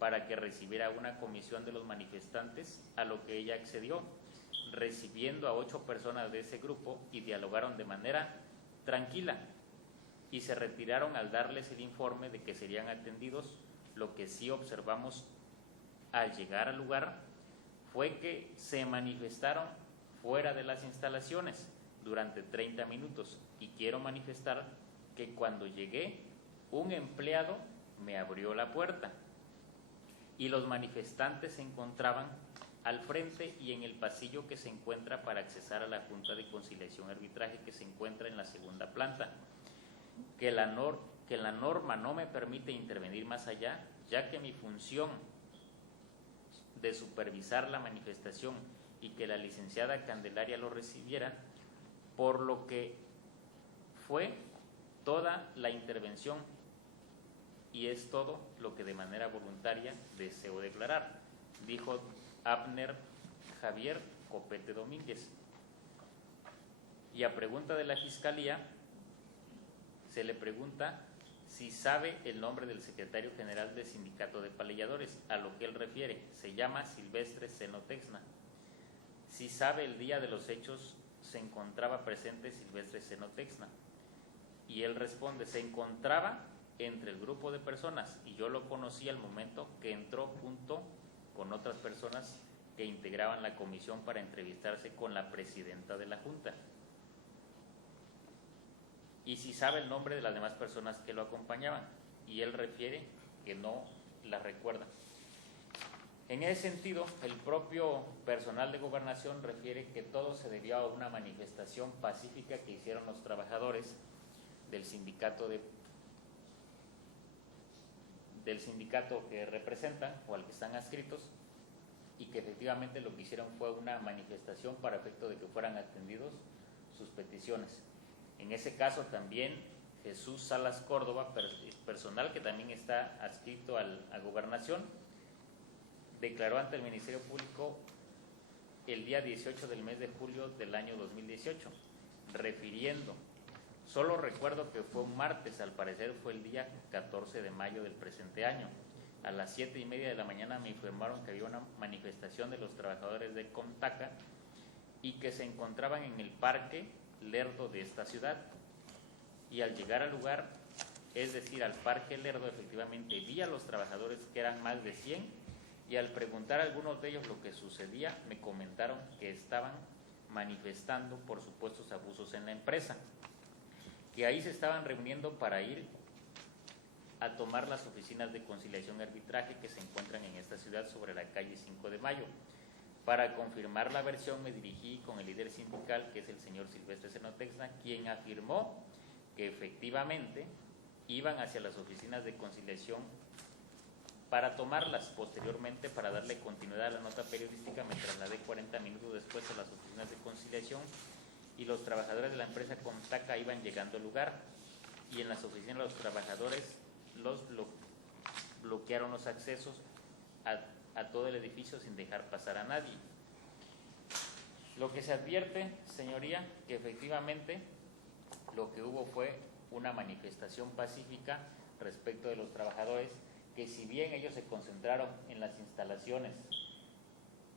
para que recibiera una comisión de los manifestantes, a lo que ella accedió, recibiendo a 8 personas de ese grupo, y dialogaron de manera tranquila y se retiraron al darles el informe de que serían atendidos. Lo que sí observamos al llegar al lugar fue que se manifestaron fuera de las instalaciones durante 30 minutos, y quiero manifestar que cuando llegué, un empleado me abrió la puerta y los manifestantes se encontraban al frente y en el pasillo que se encuentra para accesar a la Junta de Conciliación y Arbitraje, que se encuentra en la segunda planta, que la norma no me permite intervenir más allá, ya que mi función de supervisar la manifestación y que la licenciada Candelaria lo recibiera, por lo que fue toda la intervención, y es todo lo que de manera voluntaria deseo declarar, dijo Abner Javier Copete Domínguez. Y a pregunta de la Fiscalía, se le pregunta si sabe el nombre del secretario general del Sindicato de Palilladores, a lo que él refiere: se llama Silvestre Seno Texna. Si sabe el día de los hechos se encontraba presente Silvestre Seno Texna, y él responde: se encontraba entre el grupo de personas y yo lo conocí al momento que entró junto con otras personas que integraban la comisión para entrevistarse con la presidenta de la Junta. Y si sabe el nombre de las demás personas que lo acompañaban, y él refiere que no la recuerda. En ese sentido, el propio personal de Gobernación refiere que todo se debió a una manifestación pacífica que hicieron los trabajadores del sindicato que representan o al que están adscritos, y que efectivamente lo que hicieron fue una manifestación para efecto de que fueran atendidos sus peticiones. En ese caso también Jesús Salas Córdoba, personal que también está adscrito a Gobernación, declaró ante el Ministerio Público el día 18 del mes de julio del año 2018, refiriendo: solo recuerdo que fue un martes, al parecer fue el día 14 de mayo del presente año, a las 7:30 de la mañana me informaron que había una manifestación de los trabajadores de Contaca y que se encontraban en el Parque Lerdo de esta ciudad. Y al llegar al lugar, es decir, al Parque Lerdo, efectivamente vi a los trabajadores, que eran más de 100, y al preguntar a algunos de ellos lo que sucedía, me comentaron que estaban manifestando por supuestos abusos en la empresa, que ahí se estaban reuniendo para ir a tomar las oficinas de conciliación y arbitraje que se encuentran en esta ciudad sobre la calle 5 de Mayo. Para confirmar la versión me dirigí con el líder sindical, que es el señor Silvestre Zenotexna, quien afirmó que efectivamente iban hacia las oficinas de conciliación para tomarlas. Posteriormente, para darle continuidad a la nota periodística, me trasladé 40 minutos después a las oficinas de conciliación y los trabajadores de la empresa Contaca iban llegando al lugar, y en las oficinas los trabajadores los bloquearon los accesos a todo el edificio sin dejar pasar a nadie. Lo que se advierte, señoría, que efectivamente lo que hubo fue una manifestación pacífica respecto de los trabajadores, que si bien ellos se concentraron en las instalaciones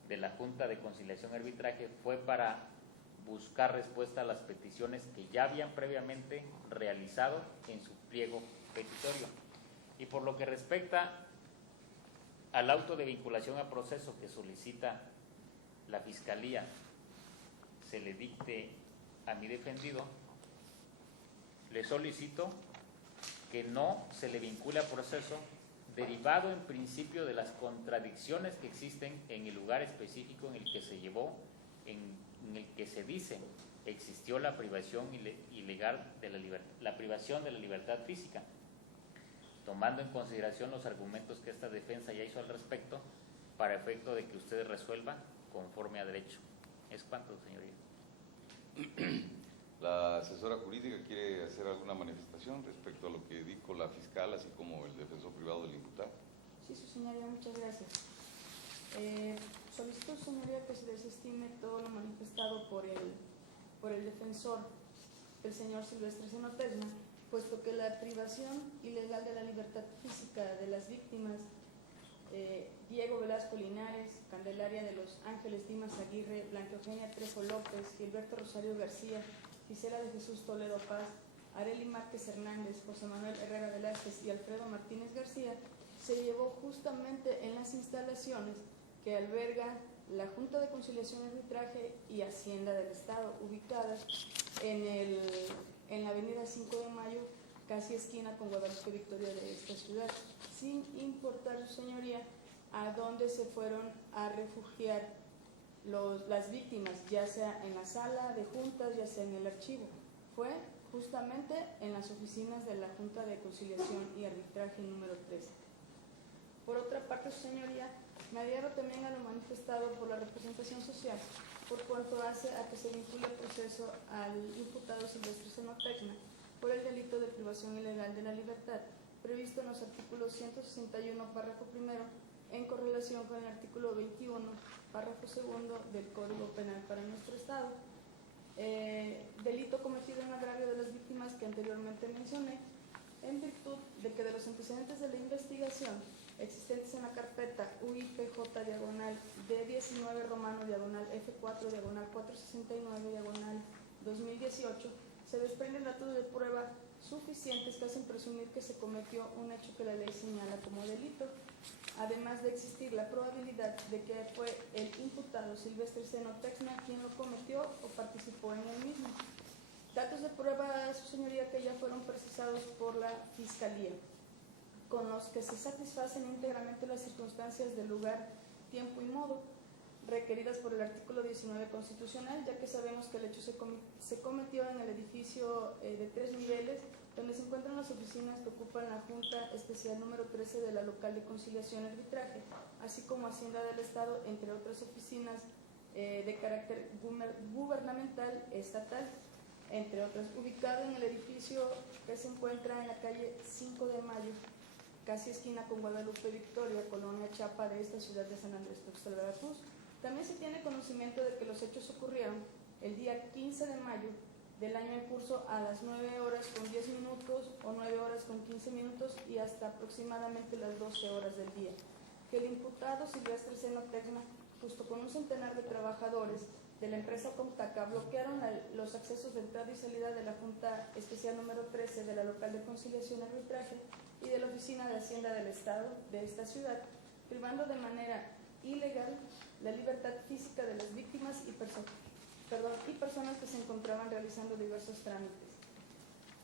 de la Junta de Conciliación y Arbitraje, fue para buscar respuesta a las peticiones que ya habían previamente realizado en su pliego petitorio. Y por lo que respecta al auto de vinculación a proceso que solicita la Fiscalía se le dicte a mi defendido, le solicito que no se le vincule a proceso, derivado en principio de las contradicciones que existen en el lugar específico en el que se llevó, en el que se dice existió la privación ilegal de la privación de la libertad física, tomando en consideración los argumentos que esta defensa ya hizo al respecto, para efecto de que usted resuelva conforme a derecho. Es cuanto, señoría. ¿La asesora jurídica quiere hacer alguna manifestación respecto a lo que dijo la fiscal, así como el defensor privado del imputado? Sí, su señoría, muchas gracias. Solicito, su señoría, que se desestime todo lo manifestado por el defensor, el señor Silvestre Zenotexna, puesto que la privación ilegal de la libertad física de las víctimas, Diego Velasco Linares, Candelaria de los Ángeles Dimas Aguirre, Blanca Eugenia Trejo López, Gilberto Rosario García, Gisela de Jesús Toledo Paz, Arely Márquez Hernández, José Manuel Herrera Velázquez y Alfredo Martínez García, se llevó justamente en las instalaciones que alberga la Junta de Conciliación y Arbitraje y Hacienda del Estado, ubicadas en la avenida 5 de Mayo, casi esquina con Guadalupe Victoria de esta ciudad, sin importar, su señoría, a dónde se fueron a refugiar las víctimas, ya sea en la sala de juntas, ya sea en el archivo. Fue justamente en las oficinas de la Junta de Conciliación y Arbitraje número 13. Por otra parte, su señoría, me adhiero también a lo manifestado por la representación social, por cuanto hace a que se vincule el proceso al imputado Silvestre Zenotexna por el delito de privación ilegal de la libertad, previsto en los artículos 161, párrafo primero, en correlación con el artículo 21, párrafo segundo del Código Penal para nuestro Estado. Delito cometido en agravio de las víctimas que anteriormente mencioné, en virtud de que de los antecedentes de la investigación existentes en la carpeta UIPJ diagonal D19 romano diagonal F4 diagonal 469 diagonal 2018, se desprenden datos de prueba suficientes que hacen presumir que se cometió un hecho que la ley señala como delito, además de existir la probabilidad de que fue el imputado Silvestre Zenotexna quien lo cometió o participó en el mismo. Datos de prueba, su señoría, que ya fueron precisados por la Fiscalía, con los que se satisfacen íntegramente las circunstancias del lugar, tiempo y modo requeridas por el artículo 19 constitucional, ya que sabemos que el hecho se cometió en el edificio de 3 niveles, donde se encuentran las oficinas que ocupan la Junta Especial número 13 de la Local de Conciliación y Arbitraje, así como Hacienda del Estado, entre otras oficinas de carácter gubernamental, estatal, entre otras, ubicado en el edificio que se encuentra en la calle 5 de Mayo, casi esquina con Guadalupe Victoria, colonia Chapa de esta ciudad de San Andrés Tuxtla, Veracruz. También se tiene conocimiento de que los hechos ocurrieron el día 15 de mayo del año en curso a las 9 horas con 10 minutos o 9 horas con 15 minutos y hasta aproximadamente las 12 horas del día. Que el imputado Silvestre Seno Tecna, justo con un centenar de trabajadores de la empresa Comtaca, bloquearon los accesos de entrada y salida de la Junta Especial número 13 de la Local de Conciliación y Arbitraje y de la Oficina de Hacienda del Estado de esta ciudad, privando de manera ilegal la libertad física de las víctimas y personas que se encontraban realizando diversos trámites.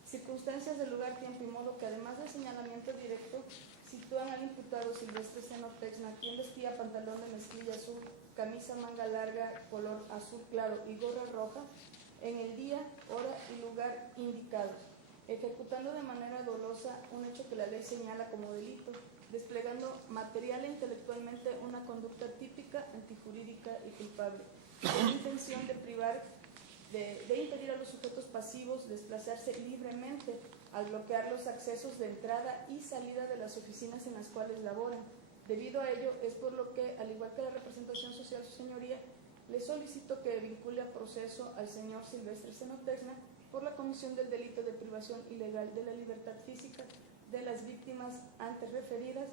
Circunstancias del lugar, tiempo y modo que, además del señalamiento directo, sitúan al imputado Silvestre Seno Tecna, quien vestía pantalón de mezclilla azul, camisa manga larga color azul claro y gorra roja, en el día, hora y lugar indicados, ejecutando de manera dolosa un hecho que la ley señala como delito, desplegando material e intelectualmente una conducta típica, antijurídica y culpable, con intención de impedir a los sujetos pasivos desplazarse libremente al bloquear los accesos de entrada y salida de las oficinas en las cuales laboran. Debido a ello, es por lo que, al igual que la representación social, su señoría, le solicito que vincule a proceso al señor Silvestre Seno Tecna por la comisión del delito de privación ilegal de la libertad física de las víctimas antes referidas,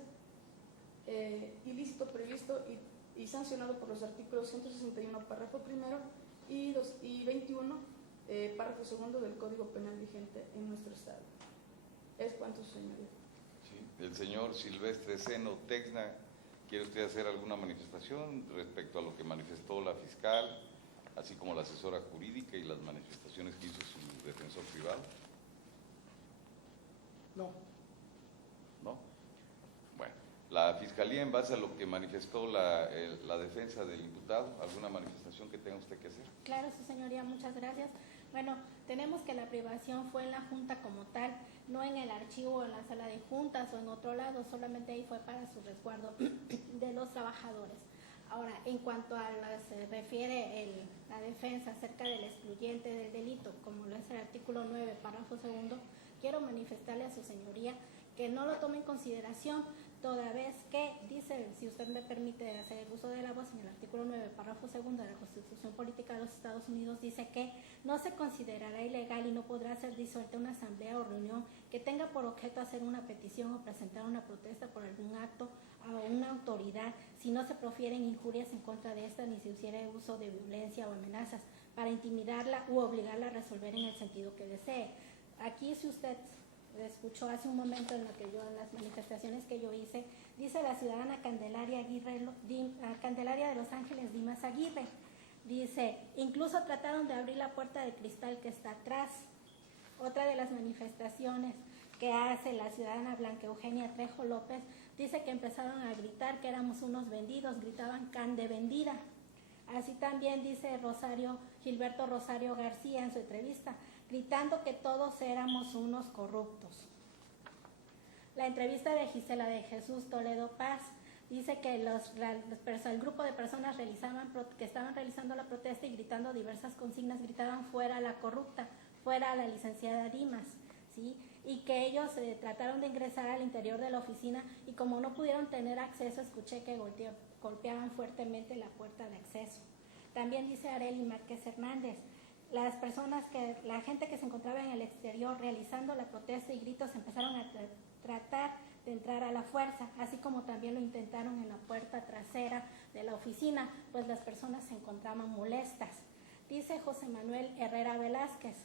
ilícito previsto y sancionado por los artículos 161, párrafo primero y 21, párrafo segundo del Código Penal vigente en nuestro Estado. Es cuanto, su señoría. Sí. El señor Silvestre Seno Tecna, ¿quiere usted hacer alguna manifestación respecto a lo que manifestó la fiscal, así como la asesora jurídica y las manifestaciones que hizo su defensor privado? No. ¿No? Bueno, la Fiscalía, en base a lo que manifestó la defensa del imputado, ¿alguna manifestación que tenga usted que hacer? Claro, su señoría, muchas gracias. Bueno, tenemos que la privación fue en la Junta como tal, no en el archivo o en la sala de juntas o en otro lado, solamente ahí fue para su resguardo de los trabajadores. Ahora, en cuanto a se refiere la defensa acerca del excluyente del delito, como lo es el artículo 9, párrafo segundo, quiero manifestarle a su señoría que no lo tome en consideración, toda vez que dice, si usted me permite hacer uso de la voz, en el artículo 9, párrafo segundo de la Constitución Política de los Estados Unidos, dice que no se considerará ilegal y no podrá ser disuelta una asamblea o reunión que tenga por objeto hacer una petición o presentar una protesta por algún acto a una autoridad si no se profieren injurias en contra de esta ni se hiciera uso de violencia o amenazas para intimidarla u obligarla a resolver en el sentido que desee. Aquí, si usted escuchó hace un momento en las manifestaciones que yo hice, dice la ciudadana Candelaria de Los Ángeles Dimas Aguirre, dice, incluso trataron de abrir la puerta de cristal que está atrás. Otra de las manifestaciones que hace la ciudadana Blanca Eugenia Trejo López, dice que empezaron a gritar que éramos unos vendidos, gritaban can de vendida. Así también dice Gilberto Rosario García en su entrevista, gritando que todos éramos unos corruptos. La entrevista de Gisela de Jesús Toledo Paz dice que el grupo de personas que estaban realizando la protesta y gritando diversas consignas, gritaban fuera la corrupta, fuera la licenciada Dimas, ¿sí? Y que ellos trataron de ingresar al interior de la oficina y como no pudieron tener acceso, escuché que golpeaban fuertemente la puerta de acceso. También dice Arely Márquez Hernández, la gente que se encontraba en el exterior realizando la protesta y gritos empezaron a tratar de entrar a la fuerza, así como también lo intentaron en la puerta trasera de la oficina, pues las personas se encontraban molestas. Dice José Manuel Herrera Velázquez,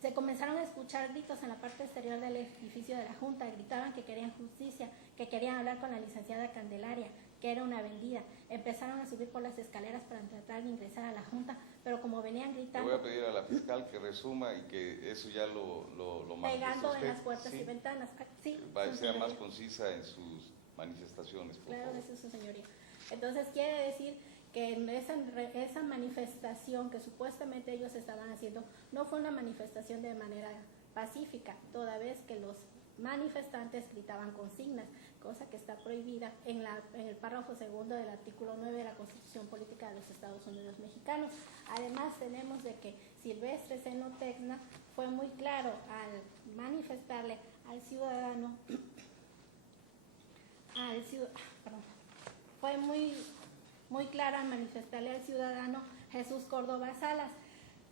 se comenzaron a escuchar gritos en la parte exterior del edificio de la Junta, gritaban que querían justicia, que querían hablar con la licenciada Candelaria, que era una vendida. Empezaron a subir por las escaleras para tratar de ingresar a la Junta, pero como venían gritando... Le voy a pedir a la fiscal que resuma y que eso ya lo pegando usted, en las puertas ¿sí? Y ventanas. Sí, sea más concisa en sus manifestaciones, por claro, favor. eso es su señoría. Entonces quiere decir que esa manifestación que supuestamente ellos estaban haciendo no fue una manifestación de manera pacífica, toda vez que los manifestantes gritaban consignas, cosa que está prohibida en el párrafo segundo del artículo 9 de la Constitución Política de los Estados Unidos Mexicanos. Además, tenemos de que Silvestre Seno Tecna fue muy claro al manifestarle al ciudadano, fue muy claro al manifestarle al ciudadano Jesús Córdoba Salas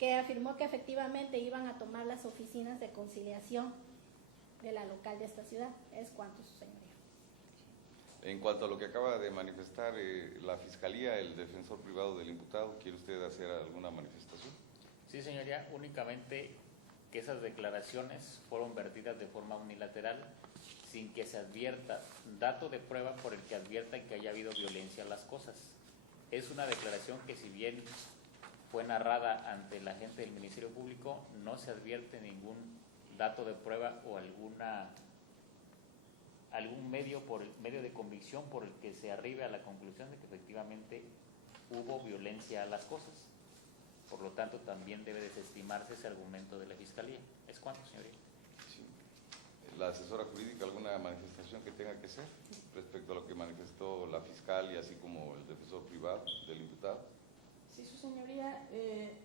que afirmó que efectivamente iban a tomar las oficinas de conciliación de la local de esta ciudad. Es cuanto, su señoría. En cuanto a lo que acaba de manifestar la Fiscalía, el defensor privado del imputado, ¿quiere usted hacer alguna manifestación? Sí, señoría, únicamente que esas declaraciones fueron vertidas de forma unilateral, sin que se advierta dato de prueba por el que advierta que haya habido violencia a las cosas. Es una declaración que, si bien fue narrada ante la gente del Ministerio Público, no se advierte ningún dato de prueba o algún medio de convicción por el que se arribe a la conclusión de que efectivamente hubo violencia a las cosas. Por lo tanto, también debe desestimarse ese argumento de la Fiscalía. ¿Es cuánto, señoría? Sí. ¿La asesora jurídica alguna manifestación que tenga que hacer respecto a lo que manifestó la fiscal y así como el defensor privado del imputado? Sí, su señoría,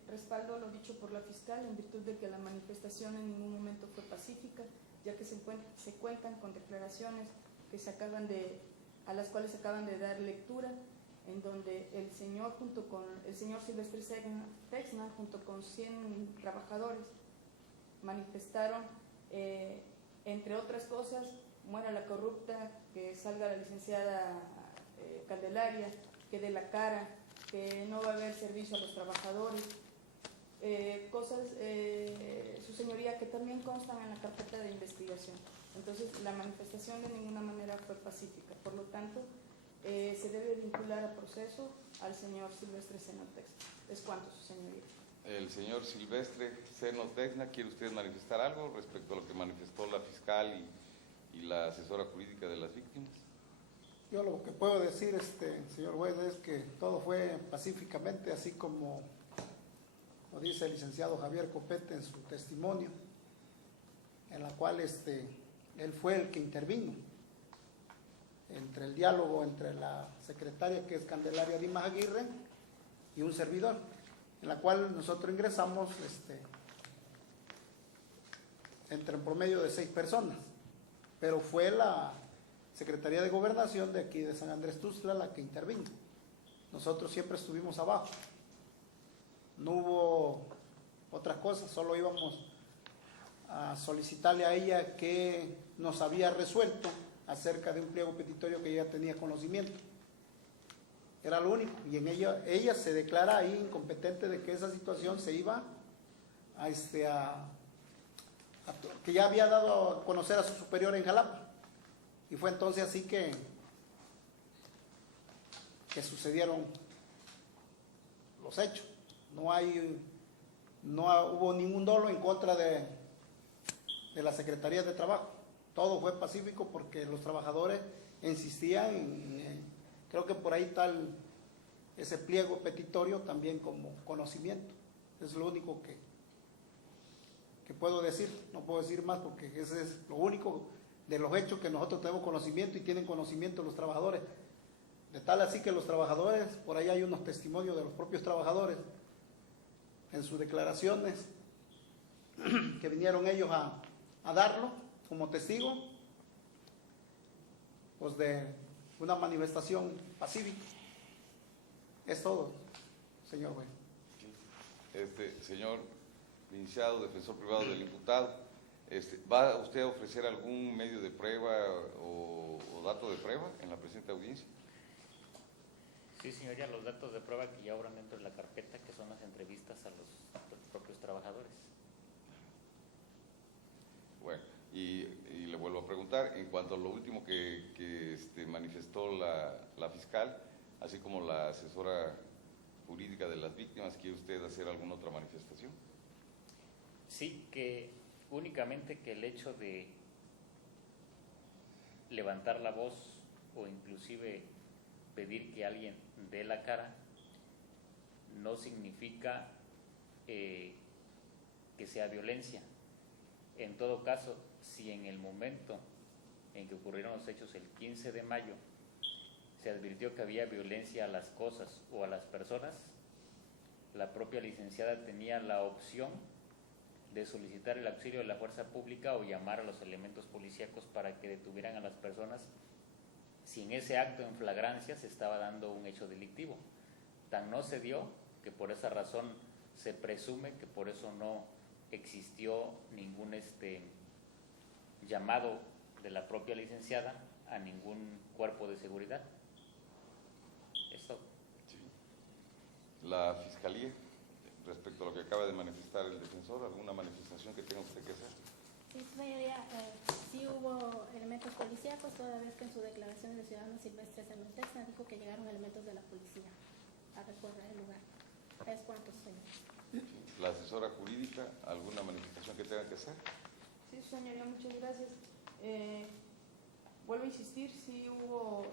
respaldo lo dicho por la fiscal en virtud de que la manifestación en ningún momento fue pacífica, ya que se cuentan con declaraciones que a las cuales se acaban de dar lectura, en donde el señor Silvestre Texna, junto con 100 trabajadores, manifestaron, entre otras cosas, muera la corrupta, que salga la licenciada Candelaria, que dé la cara, que no va a haber servicio a los trabajadores, cosas, su señoría, que también constan en la carpeta de investigación. Entonces, la manifestación de ninguna manera fue pacífica. Por lo tanto, se debe vincular a proceso al señor Silvestre Seno Texna. ¿Es cuánto, su señoría? El señor Silvestre Seno Texna, ¿quiere usted manifestar algo respecto a lo que manifestó la fiscal y la asesora jurídica de las víctimas? Yo lo que puedo decir, señor juez, es que todo fue pacíficamente, así como dice el licenciado Javier Copete en su testimonio, en la cual él fue el que intervino entre el diálogo entre la secretaria, que es Candelaria Dimas Aguirre, y un servidor, en la cual nosotros ingresamos entre en promedio de 6 personas, pero fue la Secretaría de Gobernación de aquí de San Andrés Tuxtla la que intervino. Nosotros siempre estuvimos abajo, no hubo otras cosas, solo íbamos a solicitarle a ella que nos había resuelto acerca de un pliego petitorio que ella tenía conocimiento. Era lo único, y en ella se declara ahí incompetente de que esa situación se iba que ya había dado a conocer a su superior en Jalapa, y fue entonces así que sucedieron los hechos. No hubo ningún dolo en contra de la Secretaría de Trabajo. Todo fue pacífico porque los trabajadores insistían creo que por ahí está ese pliego petitorio también como conocimiento. Es lo único que puedo decir. No puedo decir más porque ese es lo único de los hechos que nosotros tenemos conocimiento y tienen conocimiento los trabajadores. De tal así que los trabajadores, por ahí hay unos testimonios de los propios trabajadores en sus declaraciones que vinieron ellos a darlo como testigo, pues de una manifestación pacífica. Es todo, señor juez. Señor licenciado defensor privado del imputado, ¿va usted a ofrecer algún medio de prueba o dato de prueba en la presente audiencia? Sí, señoría, los datos de prueba que ya obran dentro de la carpeta, que son las entrevistas a los propios trabajadores. Bueno, y le vuelvo a preguntar, en cuanto a lo último que manifestó la fiscal, así como la asesora jurídica de las víctimas, ¿quiere usted hacer alguna otra manifestación? Sí, que únicamente que el hecho de levantar la voz o inclusive pedir que alguien dé la cara no significa que sea violencia. En todo caso, si en el momento en que ocurrieron los hechos el 15 de mayo se advirtió que había violencia a las cosas o a las personas, la propia licenciada tenía la opción de solicitar el auxilio de la fuerza pública o llamar a los elementos policíacos para que detuvieran a las personas si en ese acto en flagrancia se estaba dando un hecho delictivo. Tan no se dio que por esa razón se presume que por eso no existió ningún llamado de la propia licenciada a ningún cuerpo de seguridad. Esto. Sí. La Fiscalía, respecto a lo que acaba de manifestar el defensor, ¿alguna manifestación que tenga usted que hacer? Sí, señoría, sí hubo elementos policíacos, toda vez que en su declaración de ciudadano Silvestre Zenotexna dijo que llegaron elementos de la policía a recorrer el lugar. ¿Es cuántos, señor? Sí. La asesora jurídica, ¿alguna manifestación que tenga que hacer? Sí, señoría, muchas gracias. Vuelvo a insistir, sí hubo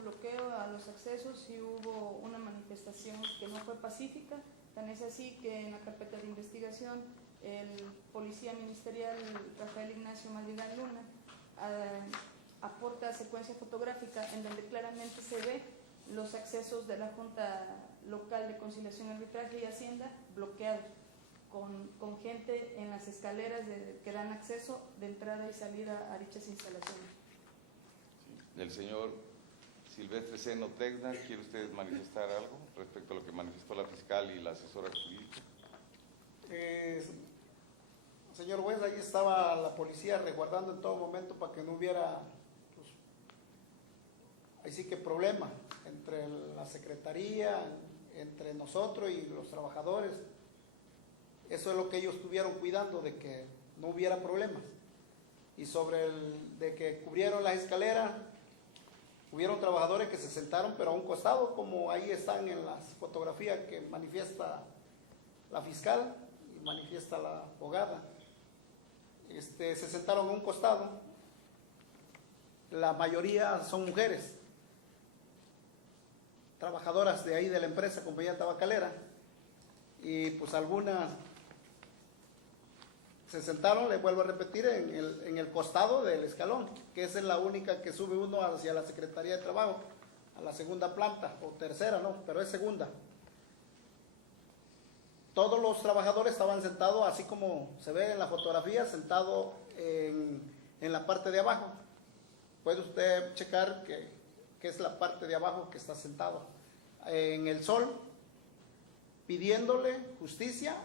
bloqueo a los accesos, sí hubo una manifestación que no fue pacífica, tan es así que en la carpeta de investigación el policía ministerial Rafael Ignacio Madrigal Luna aporta secuencia fotográfica en donde claramente se ve los accesos de la Junta Local de Conciliación, Arbitraje y Hacienda bloqueados, con gente en las escaleras que dan acceso de entrada y salida a dichas instalaciones. Sí. El señor Silvestre Zenotexna, ¿quiere usted manifestar algo respecto a lo que manifestó la fiscal y la asesora jurídica? Señor juez, ahí estaba la policía resguardando en todo momento para que no hubiera, pues, ahí sí que problema entre la secretaría, entre nosotros y los trabajadores. Eso es lo que ellos estuvieron cuidando, de que no hubiera problemas. Y sobre de que cubrieron las escaleras, hubieron trabajadores que se sentaron pero a un costado, como ahí están en las fotografías que manifiesta la fiscal y manifiesta la abogada. Se sentaron a un costado. La mayoría son mujeres, trabajadoras de ahí de la empresa, compañía tabacalera, y pues algunas se sentaron, les vuelvo a repetir, en el costado del escalón, que esa es la única que sube uno hacia la Secretaría de Trabajo, a la segunda planta, o tercera, no, pero es segunda. Todos los trabajadores estaban sentados, así como se ve en la fotografía, sentados en la parte de abajo. Puede usted checar que es la parte de abajo que está sentado en el sol, pidiéndole justicia,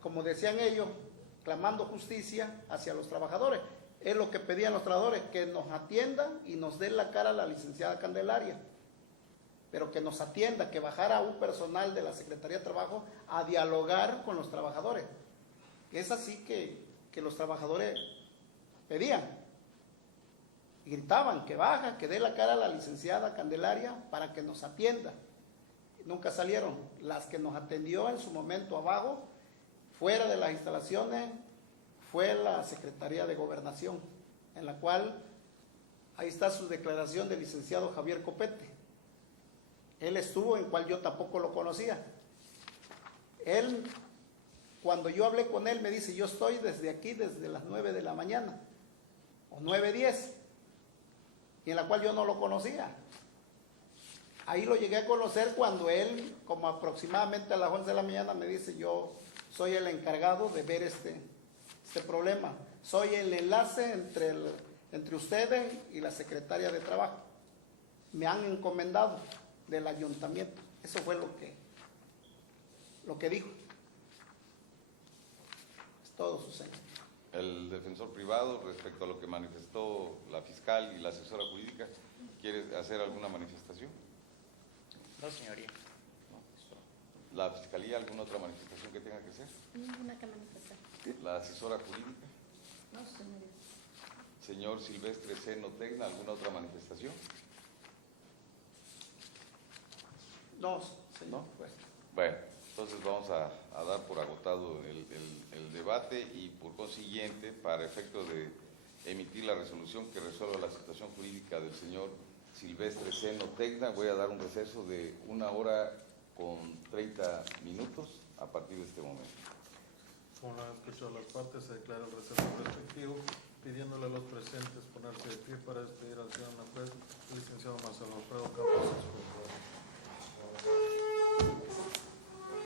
como decían ellos, clamando justicia hacia los trabajadores. Es lo que pedían los trabajadores, que nos atiendan y nos den la cara a la licenciada Candelaria, pero que nos atienda, que bajara un personal de la Secretaría de Trabajo a dialogar con los trabajadores. Es así que los trabajadores pedían, y gritaban que baja, que dé la cara a la licenciada Candelaria para que nos atienda. Nunca salieron. Las que nos atendió en su momento abajo, fuera de las instalaciones, fue la Secretaría de Gobernación, en la cual ahí está su declaración del licenciado Javier Copete. Él estuvo, en cual yo tampoco lo conocía. Él, cuando yo hablé con él, me dice, yo estoy desde aquí, desde las 9 de la mañana, o 9:10, y en la cual yo no lo conocía. Ahí lo llegué a conocer cuando él, como aproximadamente a las 11 de la mañana, me dice, yo soy el encargado de ver este problema. Soy el enlace entre ustedes y la Secretaría de Trabajo. Me han encomendado del ayuntamiento. Eso fue lo que dijo. Es todo, su señor. El defensor privado, respecto a lo que manifestó la fiscal y la asesora jurídica, ¿quiere hacer alguna manifestación? No, señoría. No. ¿La fiscalía alguna otra manifestación que tenga que hacer? Ninguna que manifestar. ¿La asesora jurídica? No, señoría. Señor Silvestre Zenotexna, ¿alguna otra manifestación? No, señor. ¿No? Bueno, entonces vamos a dar por agotado el debate y por consiguiente, para efecto de emitir la resolución que resuelva la situación jurídica del señor Silvestre Zenotexna, voy a dar un receso de 1 hora con 30 minutos a partir de este momento. Como lo han escuchado las partes, se declara el receso respectivo, pidiéndole a los presentes ponerse de pie para despedir al señor juez, el licenciado Marcelo Alfredo Campos.